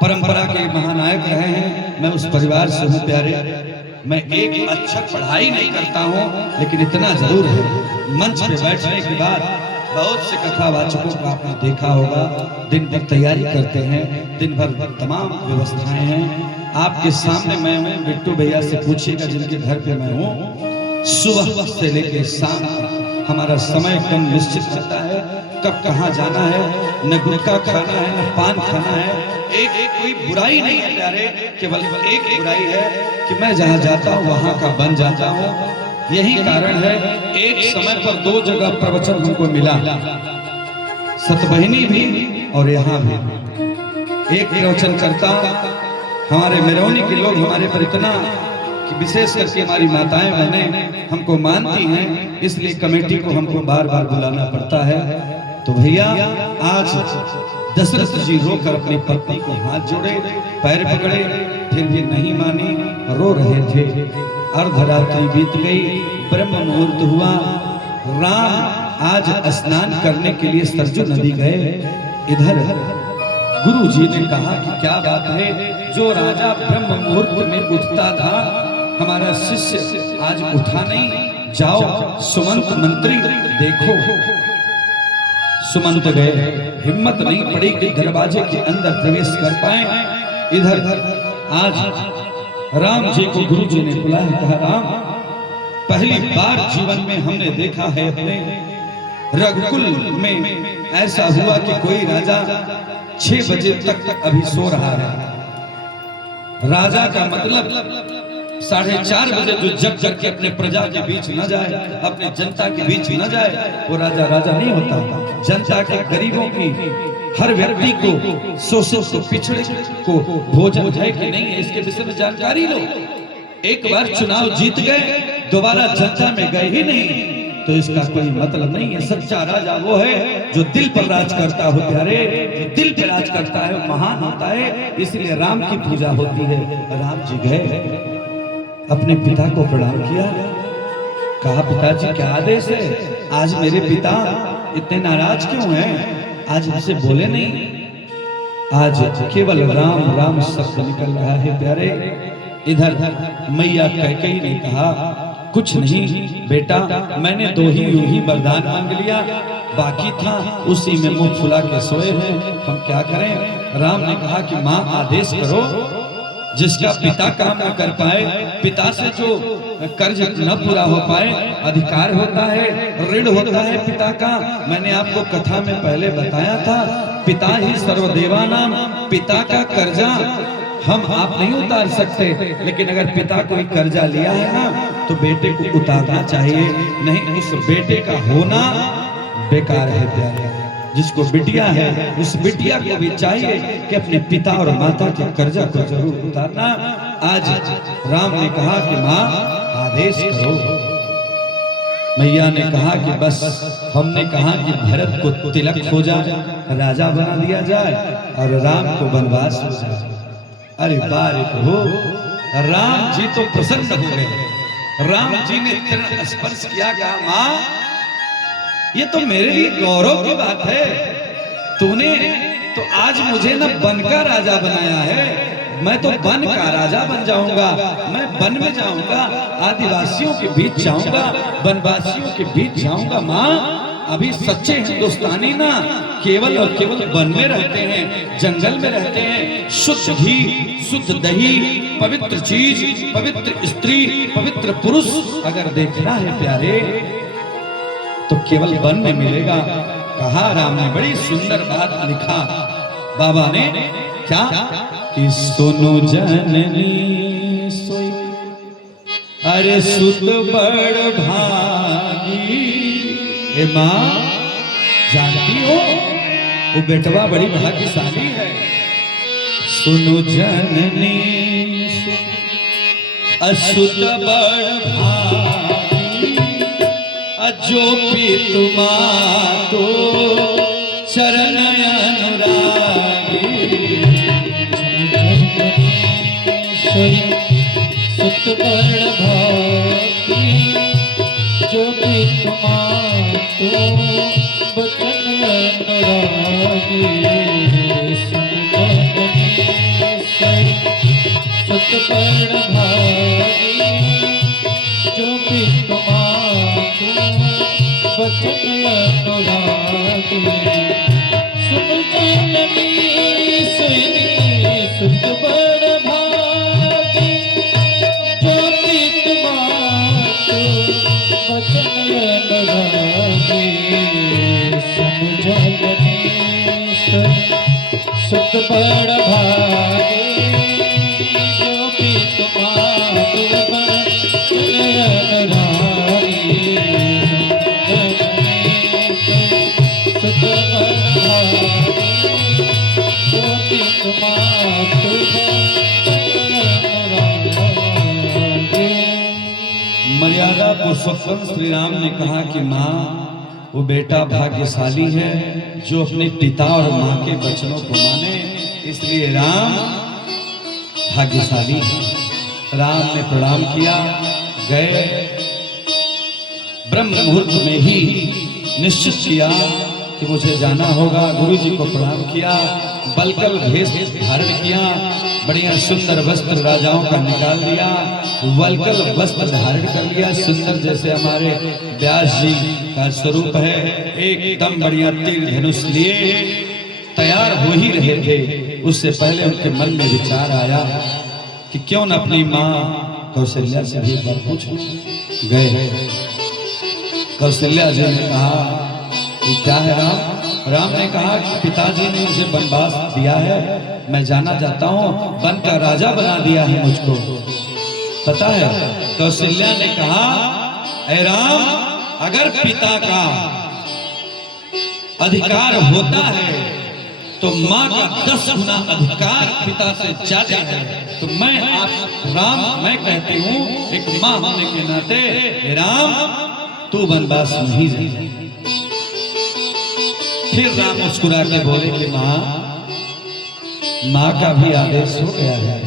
परंपरा के महानायक रहे हैं। मैं उस परिवार से हूँ प्यारे। मैं एक अच्छा पढ़ाई नहीं करता हूँ, लेकिन इतना जरूर है, मंच पे बैठने के बाद बहुत से कथावाचकों को आपने देखा होगा, दिन भर तैयारी करते हैं, दिन भर तमाम व्यवस्थाएं हैं। आपके सामने मैं हूँ, बिट्टू भैया से पूछिएगा जिनके घर पे मैं हूँ, सुबह से लेकर शाम हमारा समय एकदम निश्चित रहता है, कब कहाँ जाना है, न गुटखा खाना है, न पान खाना है। एक कोई बुराई नहीं है प्यारे, केवल एक बुराई है कि मैं जहाँ जाता हूँ वहाँ का बन जाता हूँ। यही कारण है, एक समय पर 2 जगह प्रवचन हमको मिला, सतबहिनी भी और यहाँ भी। एक प्रवचन करता, हमारे मेरौनी के लोग हमारे पर इतना कि विशेष करके हमारी माताएं बहनें हमको मानती हैं, इसलिए कमेटी को हमको बार बार बुलाना पड़ता है। तो भैया आज दशरथ जी रोकर अपनी पत्नी को हाथ जोड़े, पैर पकड़े, फिर भी नहीं मानी, रो रहे थे। अर्धरात्रि बीत गई, ब्रह्म मुहूर्त हुआ। राम आज स्नान करने के लिए सरजू नदी गए। इधर गुरु जी ने कहा कि क्या बात है, जो राजा ब्रह्म मुहूर्त में उठता था, हमारा शिष्य आज उठा नहीं, जाओ सुमंत मंत्री देखो। सुमंत गए, हिम्मत नहीं पड़ी कि दरवाजे के अंदर प्रवेश कर पाए। इधर आज राम जी को गुरु जी ने बुलाया, कहा राम, पहली बार जीवन में हमने देखा है अपने रघुकुल में ऐसा हुआ कि कोई राजा 6 बजे तक अभी सो रहा है। राजा का मतलब 4:30 बजे जो जग करके अपने प्रजा के बीच न जाए, अपने जनता के बीच न जाए, वो राजा राजा नहीं होता। जनता के गरीबों की, हर व्यक्ति को, शोषित को, पिछड़े को भोजन है कि नहीं है, इसके विषय में जानकारी लो। एक बार चुनाव जीत गए, दोबारा जनता में गए ही नहीं, तो इसका कोई मतलब नहीं है। सच्चा राजा वो है जो दिल पर राज करता हो प्यारे, जो दिल पर राज करता है वो महान होता है। इसलिए राम की पूजा होती है। राम जी गए, अपने पिता को प्रणाम किया, कहा पिताजी क्या आदेश है, आज मेरे पिता इतने नाराज क्यों हैं, आज हमसे बोले नहीं। आज केवल राम राम शब्द निकल रहा है प्यारे। इधर मैया कैकेयी ने कहा कुछ नहीं बेटा, मैंने 2 ही यूं ही वरदान मांग लिया, बाकी था उसी में मुंह फुला के सोए हैं, हम क्या करें। राम ने कहा कि माँ आदेश करो, जिसका पिता काम न कर पाए, पिता से जो कर्ज न पूरा हो पाए, अधिकार होता है, ऋण होता है पिता का। मैंने आपको कथा में पहले बताया था, पिता ही सर्वदेवानाम, पिता का कर्जा हम आप नहीं उतार सकते, लेकिन अगर पिता कोई कर्जा लिया है ना, तो बेटे को उतारना चाहिए, नहीं उस बेटे का होना बेकार है प्यारे। जिसको बिटिया है, उस बिटिया को भी चाहिए कि अपने पिता और माता के कर्जा को जरूर उतारना। आज राम ने कहा कि माँ आदेश करो। मैया ने कहा कि बस हमने कहा कि भरत को तिलक हो जाए, राजा बना दिया जाए और राम को वनवास हो जाए। अरे बारे हो, राम जी तो प्रसन्न हो गए। राम जी ने चरण स्पर्श किया, कहा माँ ये तो मेरे लिए गौरव की बात है, तूने तो आज मुझे न वन का राजा बनाया है, मैं तो वन का राजा बन जाऊंगा। मैं वन में जाऊंगा, आदिवासियों के बीच जाऊंगा, वनवासियों के बीच जाऊंगा। माँ अभी सच्चे हिंदुस्तानी ना केवल और केवल वन में रहते हैं, जंगल में रहते हैं। शुद्ध घी, शुद्ध दही, पवित्र चीज, पवित्र स्त्री, पवित्र पुरुष अगर देखना है प्यारे, तो केवल वन में मिलेगा। कहा राम ने, बड़ी सुंदर बात लिखा बाबा ने, क्या कि सुनो जननी सोई, अरे सुत बड़ भागी, ए माँ जानती हो वो बेटवा बड़ी भाग्यशाली है। सुनु जननी असुत बड़ भागी अजो पितुमा तो चरण अनुरागी। सुत बड़ भागी जो पितुमा तो बचन अनुरागी। सुत बड़ भागी जो पितुमा तो बचन अनुरागी। सुन जननी सुनी सुत बड़ भागी जो पितुमा तो बचन अनुरागी। सुन जननी सुत बड़ भागी जो पितुमा तो बचन अनुरागी। सुत बड़ भागी जो पितुमा तो बचन अनुरागी। मर्यादा पुरुषोत्तम श्री राम ने कहा कि माँ वो बेटा भाग्यशाली है जो अपने पिता और माँ के वचनों को माने, इसलिए राम भाग्यशाली है। राम ने प्रणाम किया, गए ब्रह्म मुहूर्त में ही निश्चित किया कि मुझे जाना होगा। गुरु जी को प्रणाम किया, बलकल भेष धारण किया, बढ़िया सुंदर वस्त्र राजाओं का निकाल दिया, वलकल वस्त्र धारण कर लिया, सुंदर जैसे हमारे व्यास जी का स्वरूप है। एकदम बढ़िया तीर धनुष लिए तैयार हो ही रहे थे, उससे पहले उनके मन में विचार आया कि क्यों न अपनी माँ कौशल्या से भी एक बार पूछूं। गए कौशल्या जी ने कहा कि क्या है राम? राम ने कहा कि पिताजी ने मुझे वनवास दिया है, मैं जाना चाहता हूँ, वन का राजा बना दिया है मुझको, पता है। कौशल्या ने कहा ऐ राम, अगर पिता का अधिकार होता है तो माँ का 10 गुना अधिकार पिता से ज्यादा है। तो मैं आप राम, मैं कहती हूँ एक माँ होने के नाते राम तू वनवास नहीं जाए। फिर राम मुस्कुरा के बोले कि माँ का भी आदेश हो गया है,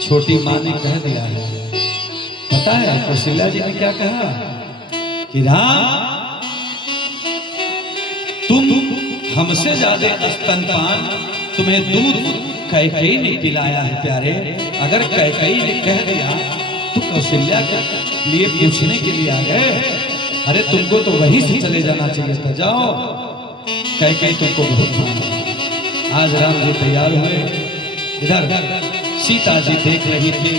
छोटी माँ ने कह दिया है। पता है कौशल्या जी ने क्या कहा कि राम तुम हमसे ज्यादा स्तनपान तुम्हें दूध कैकेयी ने पिलाया है प्यारे। अगर कैकेयी ने कह दिया तो कौशल्या के लिए पूछने के लिए आ गए, अरे तुमको तो वहीं से चले जाना चाहिए था, जाओ कैकेयी तुमको बहुत माना। आज राम जी तैयार हुए, इधर सीता जी देख रही थी,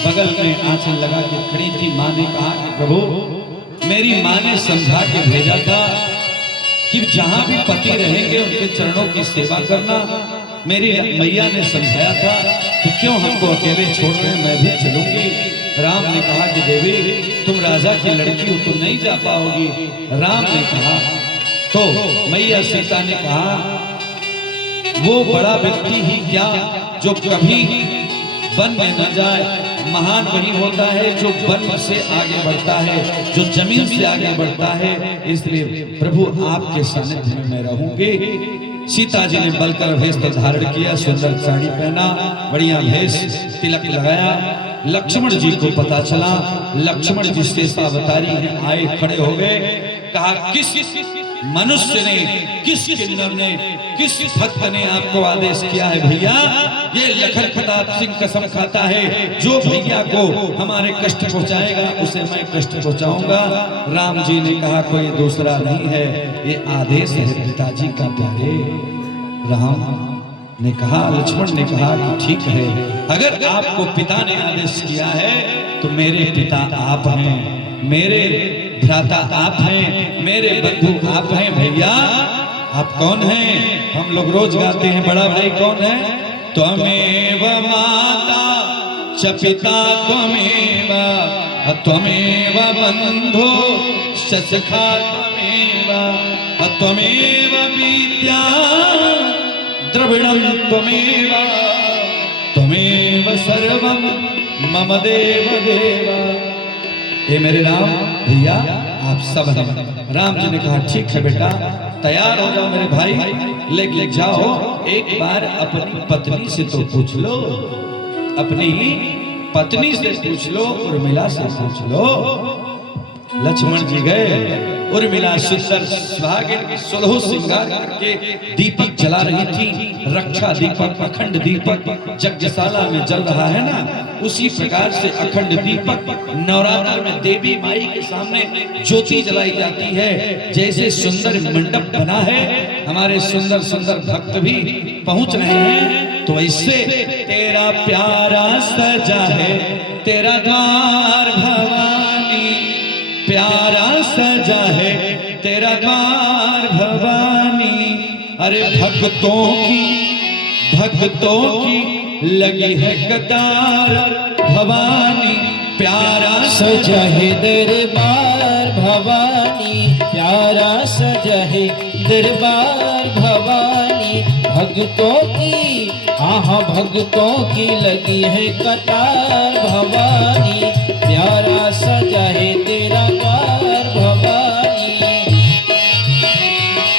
बगल में आंचल लगा के खड़ी थी। माँ ने कहा कि प्रभु मेरी माँ ने समझा के भेजा था कि जहां भी पति रहेंगे उनके चरणों की सेवा करना। मेरी मैया ने समझाया था तो क्यों हमको अकेले छोड़ रहे, मैं भी चलूंगी। राम ने कहा कि देवी तुम राजा की लड़की हो, तुम नहीं जा पाओगी। राम ने कहा तो मैया सीता ने कहा वो बड़ा व्यक्ति ही क्या जो कभी वन में न जाए, महान वही होता है जो वन से आगे बढ़ता है, जो जमीन से आगे बढ़ता है। इसलिए प्रभु आपके सानिध्य में मैं रहूंगी। सीता जी ने बलकर भेष धारण किया, सुंदर साड़ी पहना, बढ़िया भेष, तिलक लगाया। लक्ष्मण जी को पता चला, लक्ष्मण जी शेषावतारी हैं, आए खड़े हो गए। कहा किस मनुष्य ने, किस किन्नर ने, किस भक्त ने आपको आदेश किया है भैया? ये लखन प्रताप सिंह कसम खाता है जो भैया को हमारे कष्ट पहुंचाएगा उसे मैं कष्ट पहुंचाऊंगा। राम जी ने कहा कोई दूसरा नहीं है, ये आदेश है पिताजी का प्यारे। राम ने कहा, लक्ष्मण ने कहा कि ठीक है, अगर आपको पिता ने आदेश किया है तो मेरे पिता आप हैं, मेरे भ्राता आप हैं, मेरे बंधु आप हैं। भैया आप कौन हैं? हम लोग रोज गाते हैं, बड़ा भाई कौन है? त्वमेव माता च पिता त्वमेव, त्वमेव बंधु च सखा त्वमेव। त्वमेव विद्या द्रविणं त्वमेव त्वमेव सर्वं मम देव देवा। ये मेरे राम भैया आप सब हैं। राम जी ने कहा ठीक है बेटा, तैयार हो जाओ मेरे भाई, ले जाओ। एक बार अपनी पत्नी से तो पूछ लो, अपनी पत्नी से पूछ लो, उर्मिला से पूछ लो। लक्ष्मण जी गए, उर्मिला सुंदर सुहागिन 16 श्रृंगार करके दीपक जला रही थी। रक्षा दीपक, अखंड दीपक यज्ञशाला में जल रहा है ना, उसी प्रकार से अखंड दीपक नवरात्र में देवी माई के सामने ज्योति जलाई जाती है। जैसे सुंदर मंडप बना है, हमारे सुंदर सुंदर भक्त भी पहुंच रहे हैं, तो ऐसे तेरा प्यारा सजा है तेरा द्वार भवानी, प्यारा सजा है तेरा द्वार भवानी। अरे भक्तों की लगी है कतार भवानी, प्यारा सजा है दरबार भवानी, प्यारा सजा है दरबार भवानी। भक्तों की, हाँ भक्तों की लगी है कतार भवानी, प्यारा सजा है तेरा द्वार भवानी।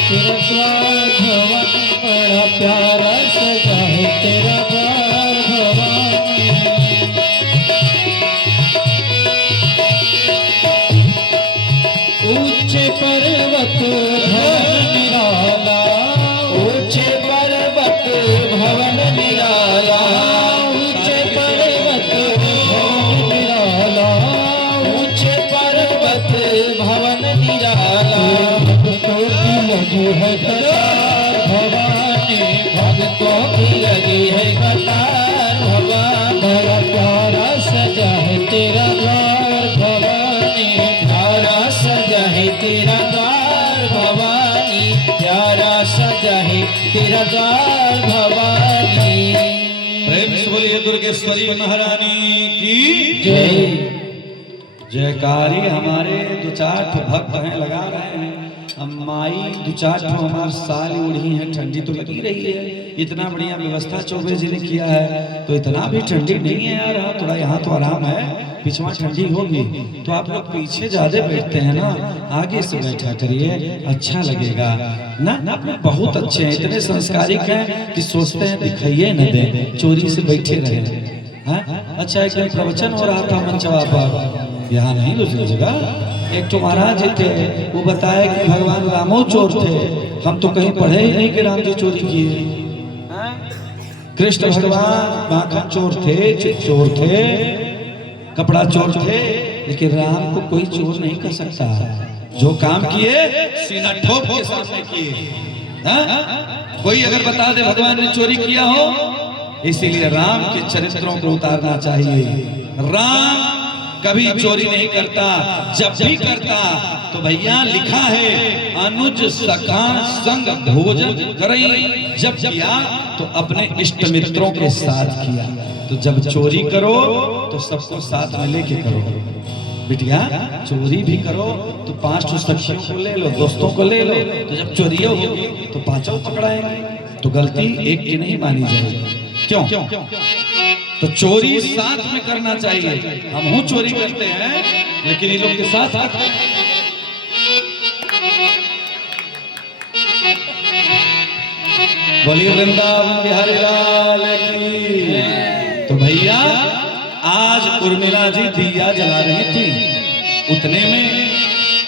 तेरा द्वार भवानी बड़ा प्यारा सजा है तेरा द्वार भवानी। ऊंचे पर्वत भवन निराला, ऊंचे पर्वत भवन निराला, ऊंचे पर्वत भवन निराला, ऊंचे पर्वत भवन निराला। भक्तों की लगी है कतार भवानी, भक्तों की लगी है कतार भवानी। बड़ा प्यारा सजा है तेरा द्वार भवानी, प्यारा सजा है तेरा द्वार भवानी, प्यारा सजा है तेरा द्वार भवानी। प्रेम से बोलिए दुर्गेश्वरी महारानी की जय। जयकारी। हमारे दो चार भक्त हैं, लगा रहे हैं। माई दो चार हमारे साल उड़ी है, ठंडी तो लगी रही है। इतना बढ़िया व्यवस्था चौबे जी ने किया है, तो इतना भी ठंडी नहीं है यार। थोड़ा यहाँ तो आराम है, पिछवा ठंडी होगी। तो आप लोग पीछे ज्यादा बैठते हैं ना, आगे से बैठा करिए, अच्छा लगेगा ना। आप लोग बहुत अच्छे हैं, इतने संस्कारिक हैं कि सोचते हैं दिखाइए न दे, चोरी से बैठे रहे। अच्छा, एक दिन प्रवचन हो रहा था मंचवा पर, यहाँ नहीं दूसरी जगह। एक तो महाराज जी थे, वो बताया कि भगवान रामो चोर थे। हम तो कहीं पढ़े ही नहीं कि राम जी चोरी किए। कृष्ण भगवान माखन चोर थे, कपड़ा चोर थे, लेकिन राम को कोई चोर नहीं कर सकता। जो काम किए सीना ठोक के सामने किए। कोई अगर बता दे भगवान ने चोरी किया हो, इसीलिए राम के चरित्रों को उतारना चाहिए। राम कभी चोरी नहीं करता, जब भी करता तो भैया लिखा है अनुज सखा संग भोजन करई, जब किया तो अपने इष्ट मित्रों के साथ किया। तो जब चोरी करो तो सबको साथ में लेके करो बिटिया। चोरी भी करो तो 5 सखियों को ले लो, दोस्तों को ले लो। तो जब चोरी होगी तो 5 पकड़ाएंगे, तो गलती एक की नहीं मानी जाएगी। क्यों? तो चोरी साथ में करना चाहिए। हम हूं चोरी करते हैं, लेकिन ये लोग के साथ करते हैं। बोलिए वृंदावन बिहारी लाल की। तो भैया आज उर्मिला जी दिया जला रही थी, उतने में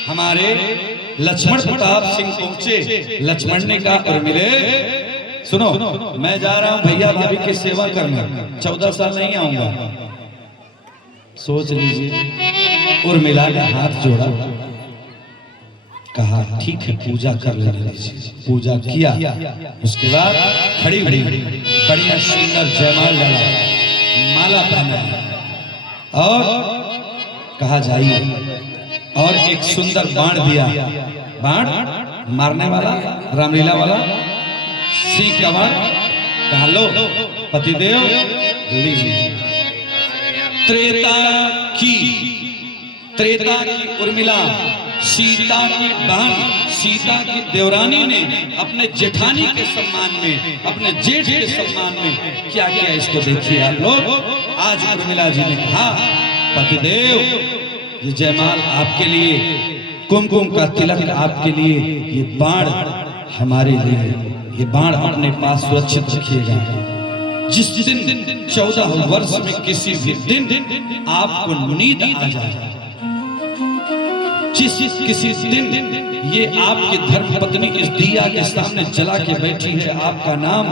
हमारे लक्ष्मण प्रताप सिंह पहुंचे। लक्ष्मण ने कहा उर्मिले सुनो, मैं जा रहा हूं भैया भाभी की सेवा करने, 14 साल नहीं आऊंगा। सोच लीजिए। उर्मिला ने हाथ जोड़ा, कहा ठीक है पूजा कर लेने दीजिए। पूजा किया, उसके बाद खड़ी खड़ी बढ़िया सुंदर जयमाल डाला, माला पहना और कहा जाइए। और एक सुंदर बाण दिया, बाण मारने वाला, रामलीला वाला सिंह का बाण। कहा लो पतिदेव लीजिए। त्रेता की उर्मिला सीता की बहन, सीता की देवरानी ने अपने जेठानी के सम्मान में, अपने जेठ के सम्मान में क्या किया, इसको देखिए आप लोग। आज उर्मिला जी ने कहा, पतिदेव ये जयमाल आपके लिए, कुमकुम का तिलक आपके लिए, ये बाण हमारे लिए, ये बाण अपने पास सुरक्षित रखिएगा। जिस दिन 14 वर्ष में किसी भी दिन आपको नींद आ जाए, किसी दिन ये आपकी धर्म पत्नी इस दिया के सामने जला के बैठी है, आपका नाम,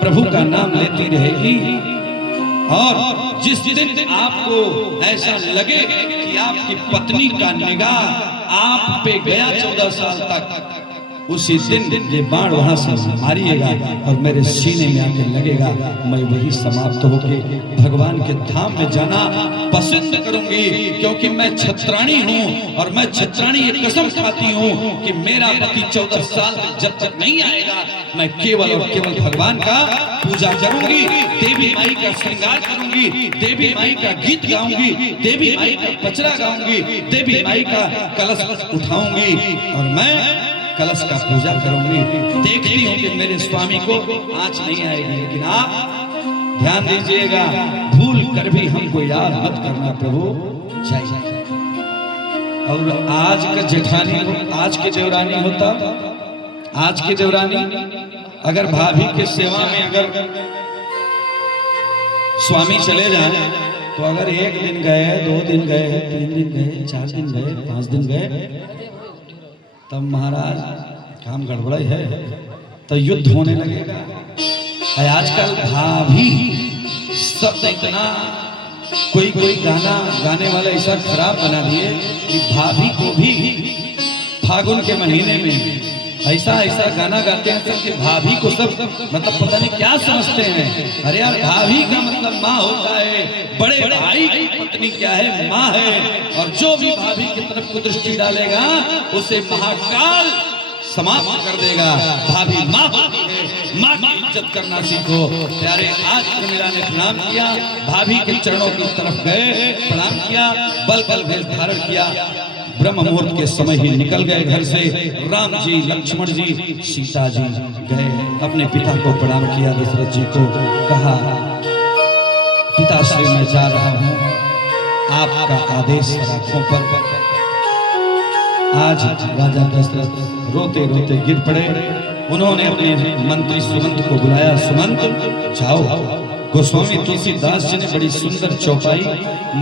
प्रभु का नाम लेती रहेगी, और जिस दिन आपको ऐसा लगे कि आपकी पत्नी का निगाह आप पे गया 14 साल तक, उसी दिन ये बाण वहां से मारिएगा और मेरे सीने में आके लगेगा। मैं वही समाप्त होके भगवान के धाम में जाना पसंद करूंगी, क्योंकि मैं छत्राणी हूँ और मैं छत्राणी ये कसम खाती हूँ कि मेरा पति 14 साल जब तक नहीं आएगा, मैं केवल और केवल भगवान का पूजा करूंगी, देवी माई का श्रृंगार करूंगी, देवी माई का गीत गाऊंगी, देवी माई का पचरा गाऊंगी, देवी माई का कलश उठाऊंगी और मैं कलश का पूजा करूंगी। देखती हूँ कि मेरे स्वामी को आंच नहीं आएगी, लेकिन आप ध्यान दीजिएगा, भूल कर भी हमको याद मत करना प्रभु। जय। और आज का जेठानी, आज के देवरानी होता, आज की देवरानी अगर भाभी के सेवा में अगर स्वामी चले जाए, तो अगर 1 दिन गए, 2 दिन गए, 3 दिन गए, 4 दिन गए, 5 दिन गए, तब महाराज काम गड़बड़ाई है, तो युद्ध होने लगेगा। आजकल भाभी सब इतना, कोई गाना गाने वाला ऐसा खराब बना दिए कि भाभी को भी फागुन के महीने में ऐसा गाना गाते हैं सब कि भाभी को सब मतलब पता नहीं क्या समझते हैं। अरे यार, भाभी का मतलब माँ होता है, बड़े भाई की पत्नी क्या है, माँ है, और जो भी भाभी की तरफ को दृष्टि डालेगा उसे महाकाल समाप्त कर देगा। भाभी माँ होती है, माँ की इज्जत करना सीखो प्यारे। आज उर्मिला ने प्रणाम किया, भाभी के चरणों की तरफ गए, प्रणाम किया, बल वेश धारण किया, ब्रह्म मुहूर्त के समय ही निकल गए घर से। राम जी, लक्ष्मण जी, सीता जी गए, अपने पिता को प्रणाम किया, दशरथ जी को कहा, पिताश्री मैं जा रहा हूँ, आपका आदेश आंखों पर। आज राजा दशरथ रोते रोते गिर पड़े। उन्होंने अपने मंत्री सुमंत को बुलाया, सुमंत जाओ। गोस्वामी तुलसीदास जी ने बड़ी सुंदर चौपाई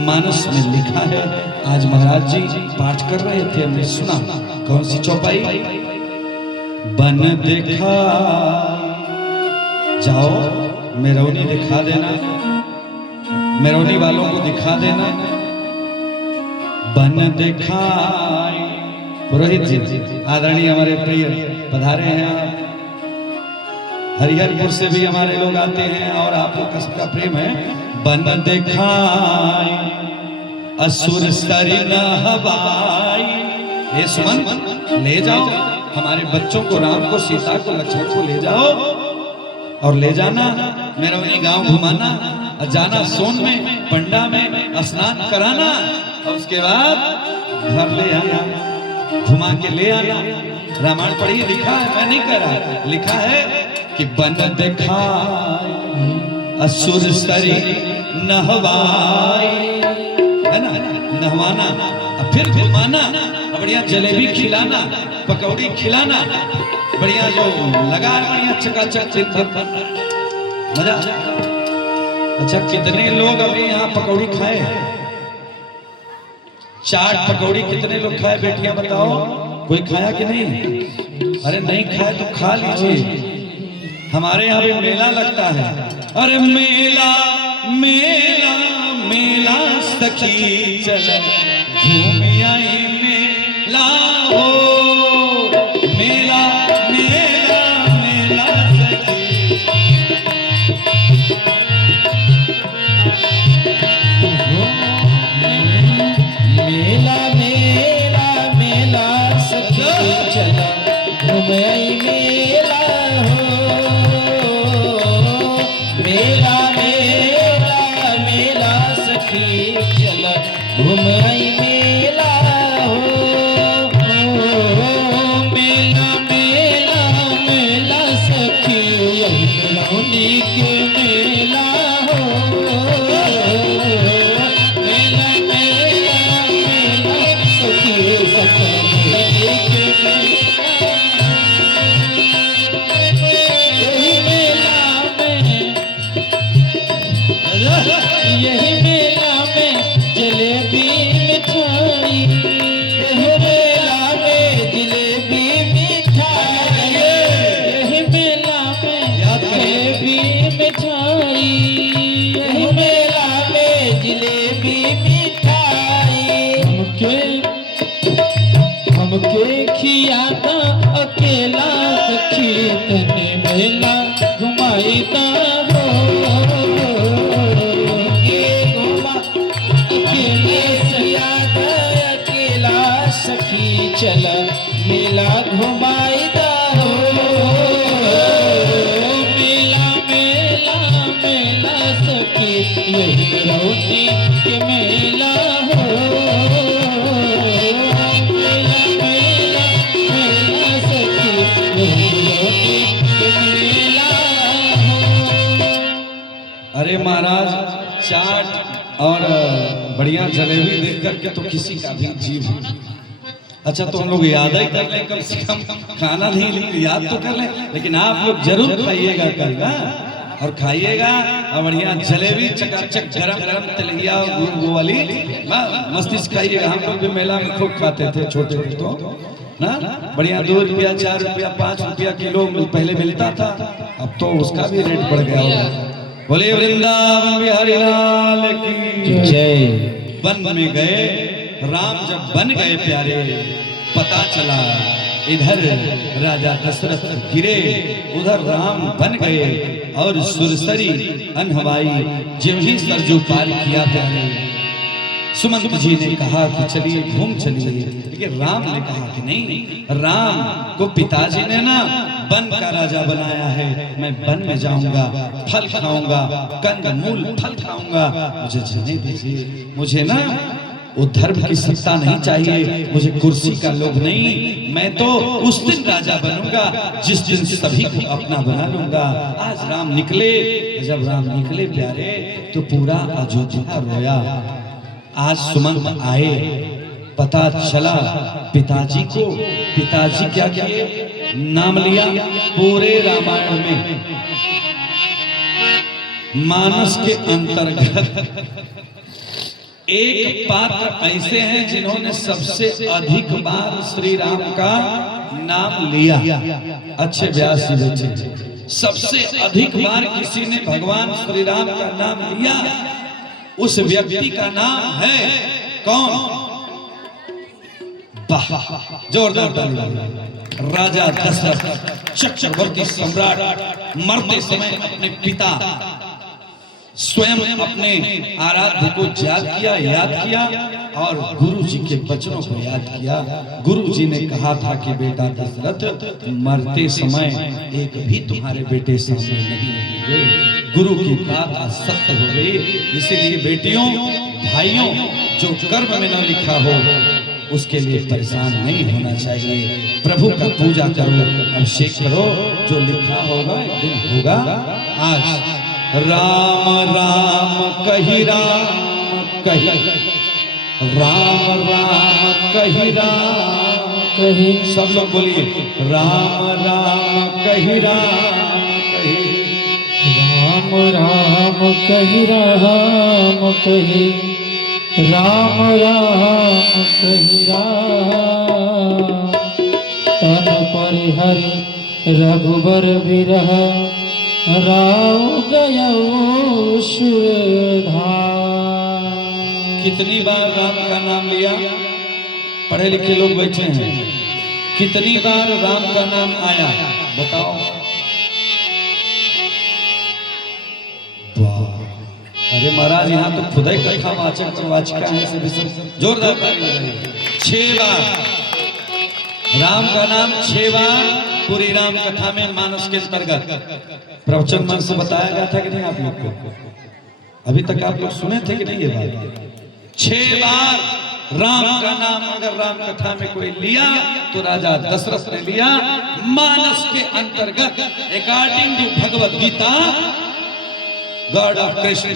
मानस में लिखा है, आज महाराज जी पाठ कर रहे थे, हमने सुना। कौन सी चौपाई? बन देखा, जाओ मेरौनी दिखा देना, मेरौनी वालों को दिखा देना। बन दिखाई, पुरोहित जी आदरणीय हमारे प्रिय पधारे हैं आप, हरिहरपुर से भी हमारे लोग आते हैं और आप लोग का सबका प्रेम है। बन दिखाई असुर सरी न हवाई, ये सुमंत ले जाओ हमारे बच्चों को, राम को, सीता को, लक्ष्मण को ले जाओ और ले जाना मेरौनी गांव घुमाना, और जाना सोन में पंडा में स्नान कराना, और उसके बाद घर ले आना, घुमा के ले आना। रामायण पढ़िए, लिखा है, मैं नहीं कह रहा, लिखा है कि बन दिखाई असुर सरी नहवाई, है ना, नहवाना, फिर घुमाना, बढ़िया जलेबी खिलाना, पकौड़ी खिलाना, बढ़िया जो लगा बढ़िया चकाचक मजा। अच्छा, कितने लोग अभी यहाँ पकौड़ी खाए? चाट पकौड़ी कितने लोग खाए? बेटियां बताओ, कोई खाया कि नहीं? अरे नहीं खाए तो खा लीजिए। हमारे यहाँ भी मेला लगता है। अरे मेला मेला मेला सखी चल घूम आई मेला हो, मेला मेला मेला सखी। मेला मेला मेला सखी चल घूम आई मेला हो, मेला मेला मेला सखी चल घूम आई मेला हो। घुमाइदा हो मेला मेला मेला सखी यही रौनी के मेला हो मेला मेला मेला सखी यही रौनी के मेला हो। अरे महाराज, चाट और बढ़िया जलेबी देख करके तो किसी का भी जीव, अच्छा तो हम लोग याद ही कर लें, कम से कम खाना नहीं याद तो कर लें, लेकिन आप लोग जरूर खाइएगा कल ना, और खाइएगा और बढ़िया जलेबी चकाचक गरम गरम तलिया गुड़ वाली मस्ती से खाइएगा। हम लोग भी मेला में खूब खाते थे छोटे थे तो ना, बढ़िया 2 रुपया 4 रुपया 5 रुपया किलो पहले मिलता था, अब तो उसका भी रेट बढ़ गया होगा। बोले वृंदावन बिहारी लाल की जय। वन में गए राम, जब बन गए प्यारे, पता चला इधर राजा दशरथ गिरे, उधर राम बन गए, और सुरसरी अनहवाई जिम ही सरजू पार किया प्यारे। सुमंत जी ने कहा कि चलिए घूम चलिए, लेकिन राम ने कहा कि नहीं, राम को पिताजी ने ना वन का राजा बनाया है, मैं वन में जाऊंगा, फल खाऊंगा, कंद मूल फल खाऊंगा, मुझे जाने दीजिए, मुझे ना वो धर्म की सत्ता नहीं चाहिए, मुझे कुर्सी का लोभ नहीं, मैं तो उस दिन राजा बनूंगा जिस दिन सभी को अपना बना लूंगा। आज राम निकले, जब राम निकले प्यारे तो पूरा अयोध्या रोया। आज सुमंत आए, पता चला पिताजी को, पिताजी क्या किए, नाम लिया पूरे रामायण में मानस के अंतर्गत एक पात्र ऐसे हैं जिन्होंने सबसे अधिक बार श्री राम का नाम लिया। अच्छे व्यास जी बच्चे, सबसे अधिक बार किसी ने भगवान श्री राम का नाम लिया, उस व्यक्ति का नाम है कौन? जोरदार ताली। राजा दशरथ चक्रवर्ती सम्राट मरते समय अपने पिता स्वयं अपने आराध्य को याद किया और गुरु जी के वचनों को याद किया। गुरु जी ने कहा था कि बेटा दशरथ, मरते समय एक भी तुम्हारे बेटे सामने नहीं रहेंगे। गुरु की बात आज सत्य हो गई। इसीलिए बेटियों, भाइयों, जो कर्म में न लिखा हो उसके लिए परेशान नहीं होना चाहिए। प्रभु का पूजा करो, अभिषेक करो, जो लिखा होगा एक दिन होगा। आज राम राम कही राम कही, राम राम कही राम कही, सब लोग बोलिए राम राम कही राम कही, राम राम कही राम कही, राम राम कही राम। तन परिहरि रघुबर बिरह, राव गयो सुरधार। कितनी बार राम का नाम लिया? पढ़े लिखे लोग बैठे हैं, कितनी बार राम का नाम आया बताओ? अरे महाराज, यहाँ तो खुदा ही कथा वाचक वाचिका है, जोरदार ताली बजाइए। 6 बार राम का नाम, 6 बार पूरी राम कथा में मानस के अंतर्गत प्रवचन मन से बताया गया था कि नहीं आप लोग को? अभी तक आप लोग सुने थे कि नहीं ये बात? 6 बार राम का नाम अगर राम कथा में कोई लिया तो राजा दशरथ ने लिया मानस के अंतर्गत। According to Bhagavad Gita, God of Krishna,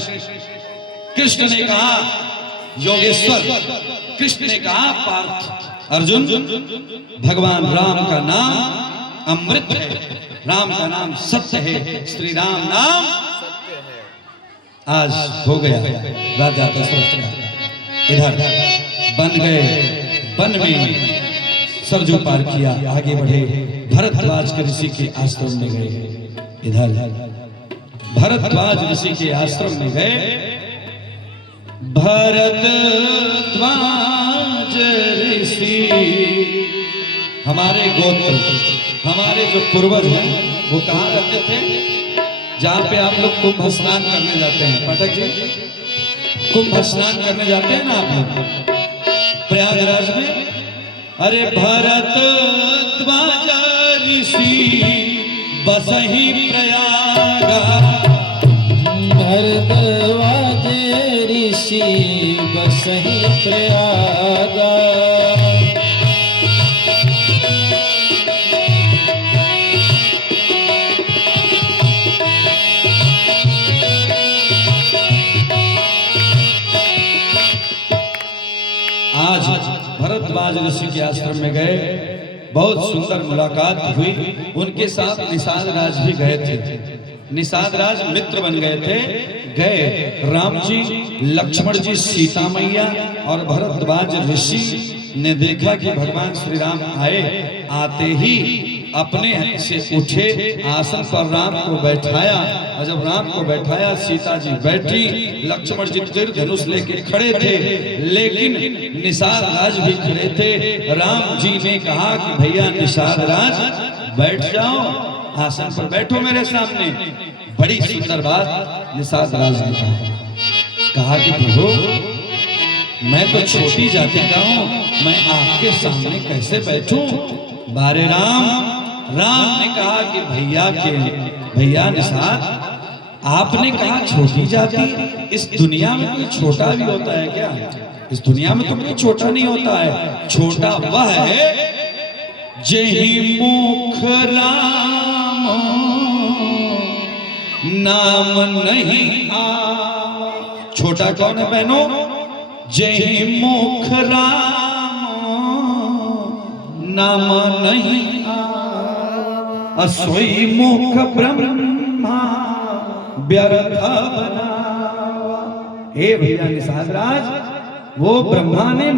Krishna ने कहा योगेश्वर, कृष्ण ने कहा पार्थ अर्जुन, भगवान राम का नाम अमृत है, राम का नाम सत्य है, श्री राम नाम सत्य है। आज हो गया राजा दशरथ का, इधर बन गए, वन में सरजू पार किया, आगे बढ़े, भरद्वाज के ऋषि के आश्रम में गए। इधर भरद्वाज ऋषि के आश्रम में गए। भरद्वाज ऋषि हमारे गोत्र, हमारे जो पूर्वज हैं वो कहाँ रहते थे? जहाँ पे आप लोग कुंभ स्नान करने जाते हैं, पाठक जी, कुंभ स्नान करने जाते हैं ना आप लोग प्रयागराज में, अरे भरद्वाज ऋषि बसहि प्रयागा, भरद्वाज ऋषि बसहि प्रयागा। आज भरद्वाज ऋषि के आश्रम में गए, बहुत सुंदर मुलाकात हुई। उनके साथ निषाद राज भी गए थे। निषाद राज मित्र बन गए थे। गए राम जी, लक्ष्मण जी, सीता मैया और भरद्वाज ऋषि ने देखा कि भगवान श्री राम आए। आते ही अपने से उठे, आसन पर राम को बैठाया, और जब राम को बैठाया सीता जी बैठी, लक्ष्मण जी तीर धनुष लेके खड़े थे, लेकिन निषाद राज भी खड़े थे। राम जी ने कहा कि भैया निषाद राज बैठ जाओ, आसन पर बैठो मेरे सामने। बड़ी सुंदर बात निषाद राज ने कहा कि प्रभु मैं तो छोटी जाति का हूं, मैं आपके सामने कैसे बैठूं? बारे राम ने कहा कि भैया निषाद, आपने कहा छोटी जाति, इस दुनिया में कोई छोटा भी होता है क्या? इस दुनिया में तो कोई छोटा नहीं होता है। छोटा वह है जेहि मुख राम नाम नहीं आवा। छोटा कौन है बहनों? जेहि मुख राम नाम नहीं आवा, सोई मुख ब्रह्मा व्यर्थ बनावा। हे भैया निषाद राज, वो ब्रह्मा ने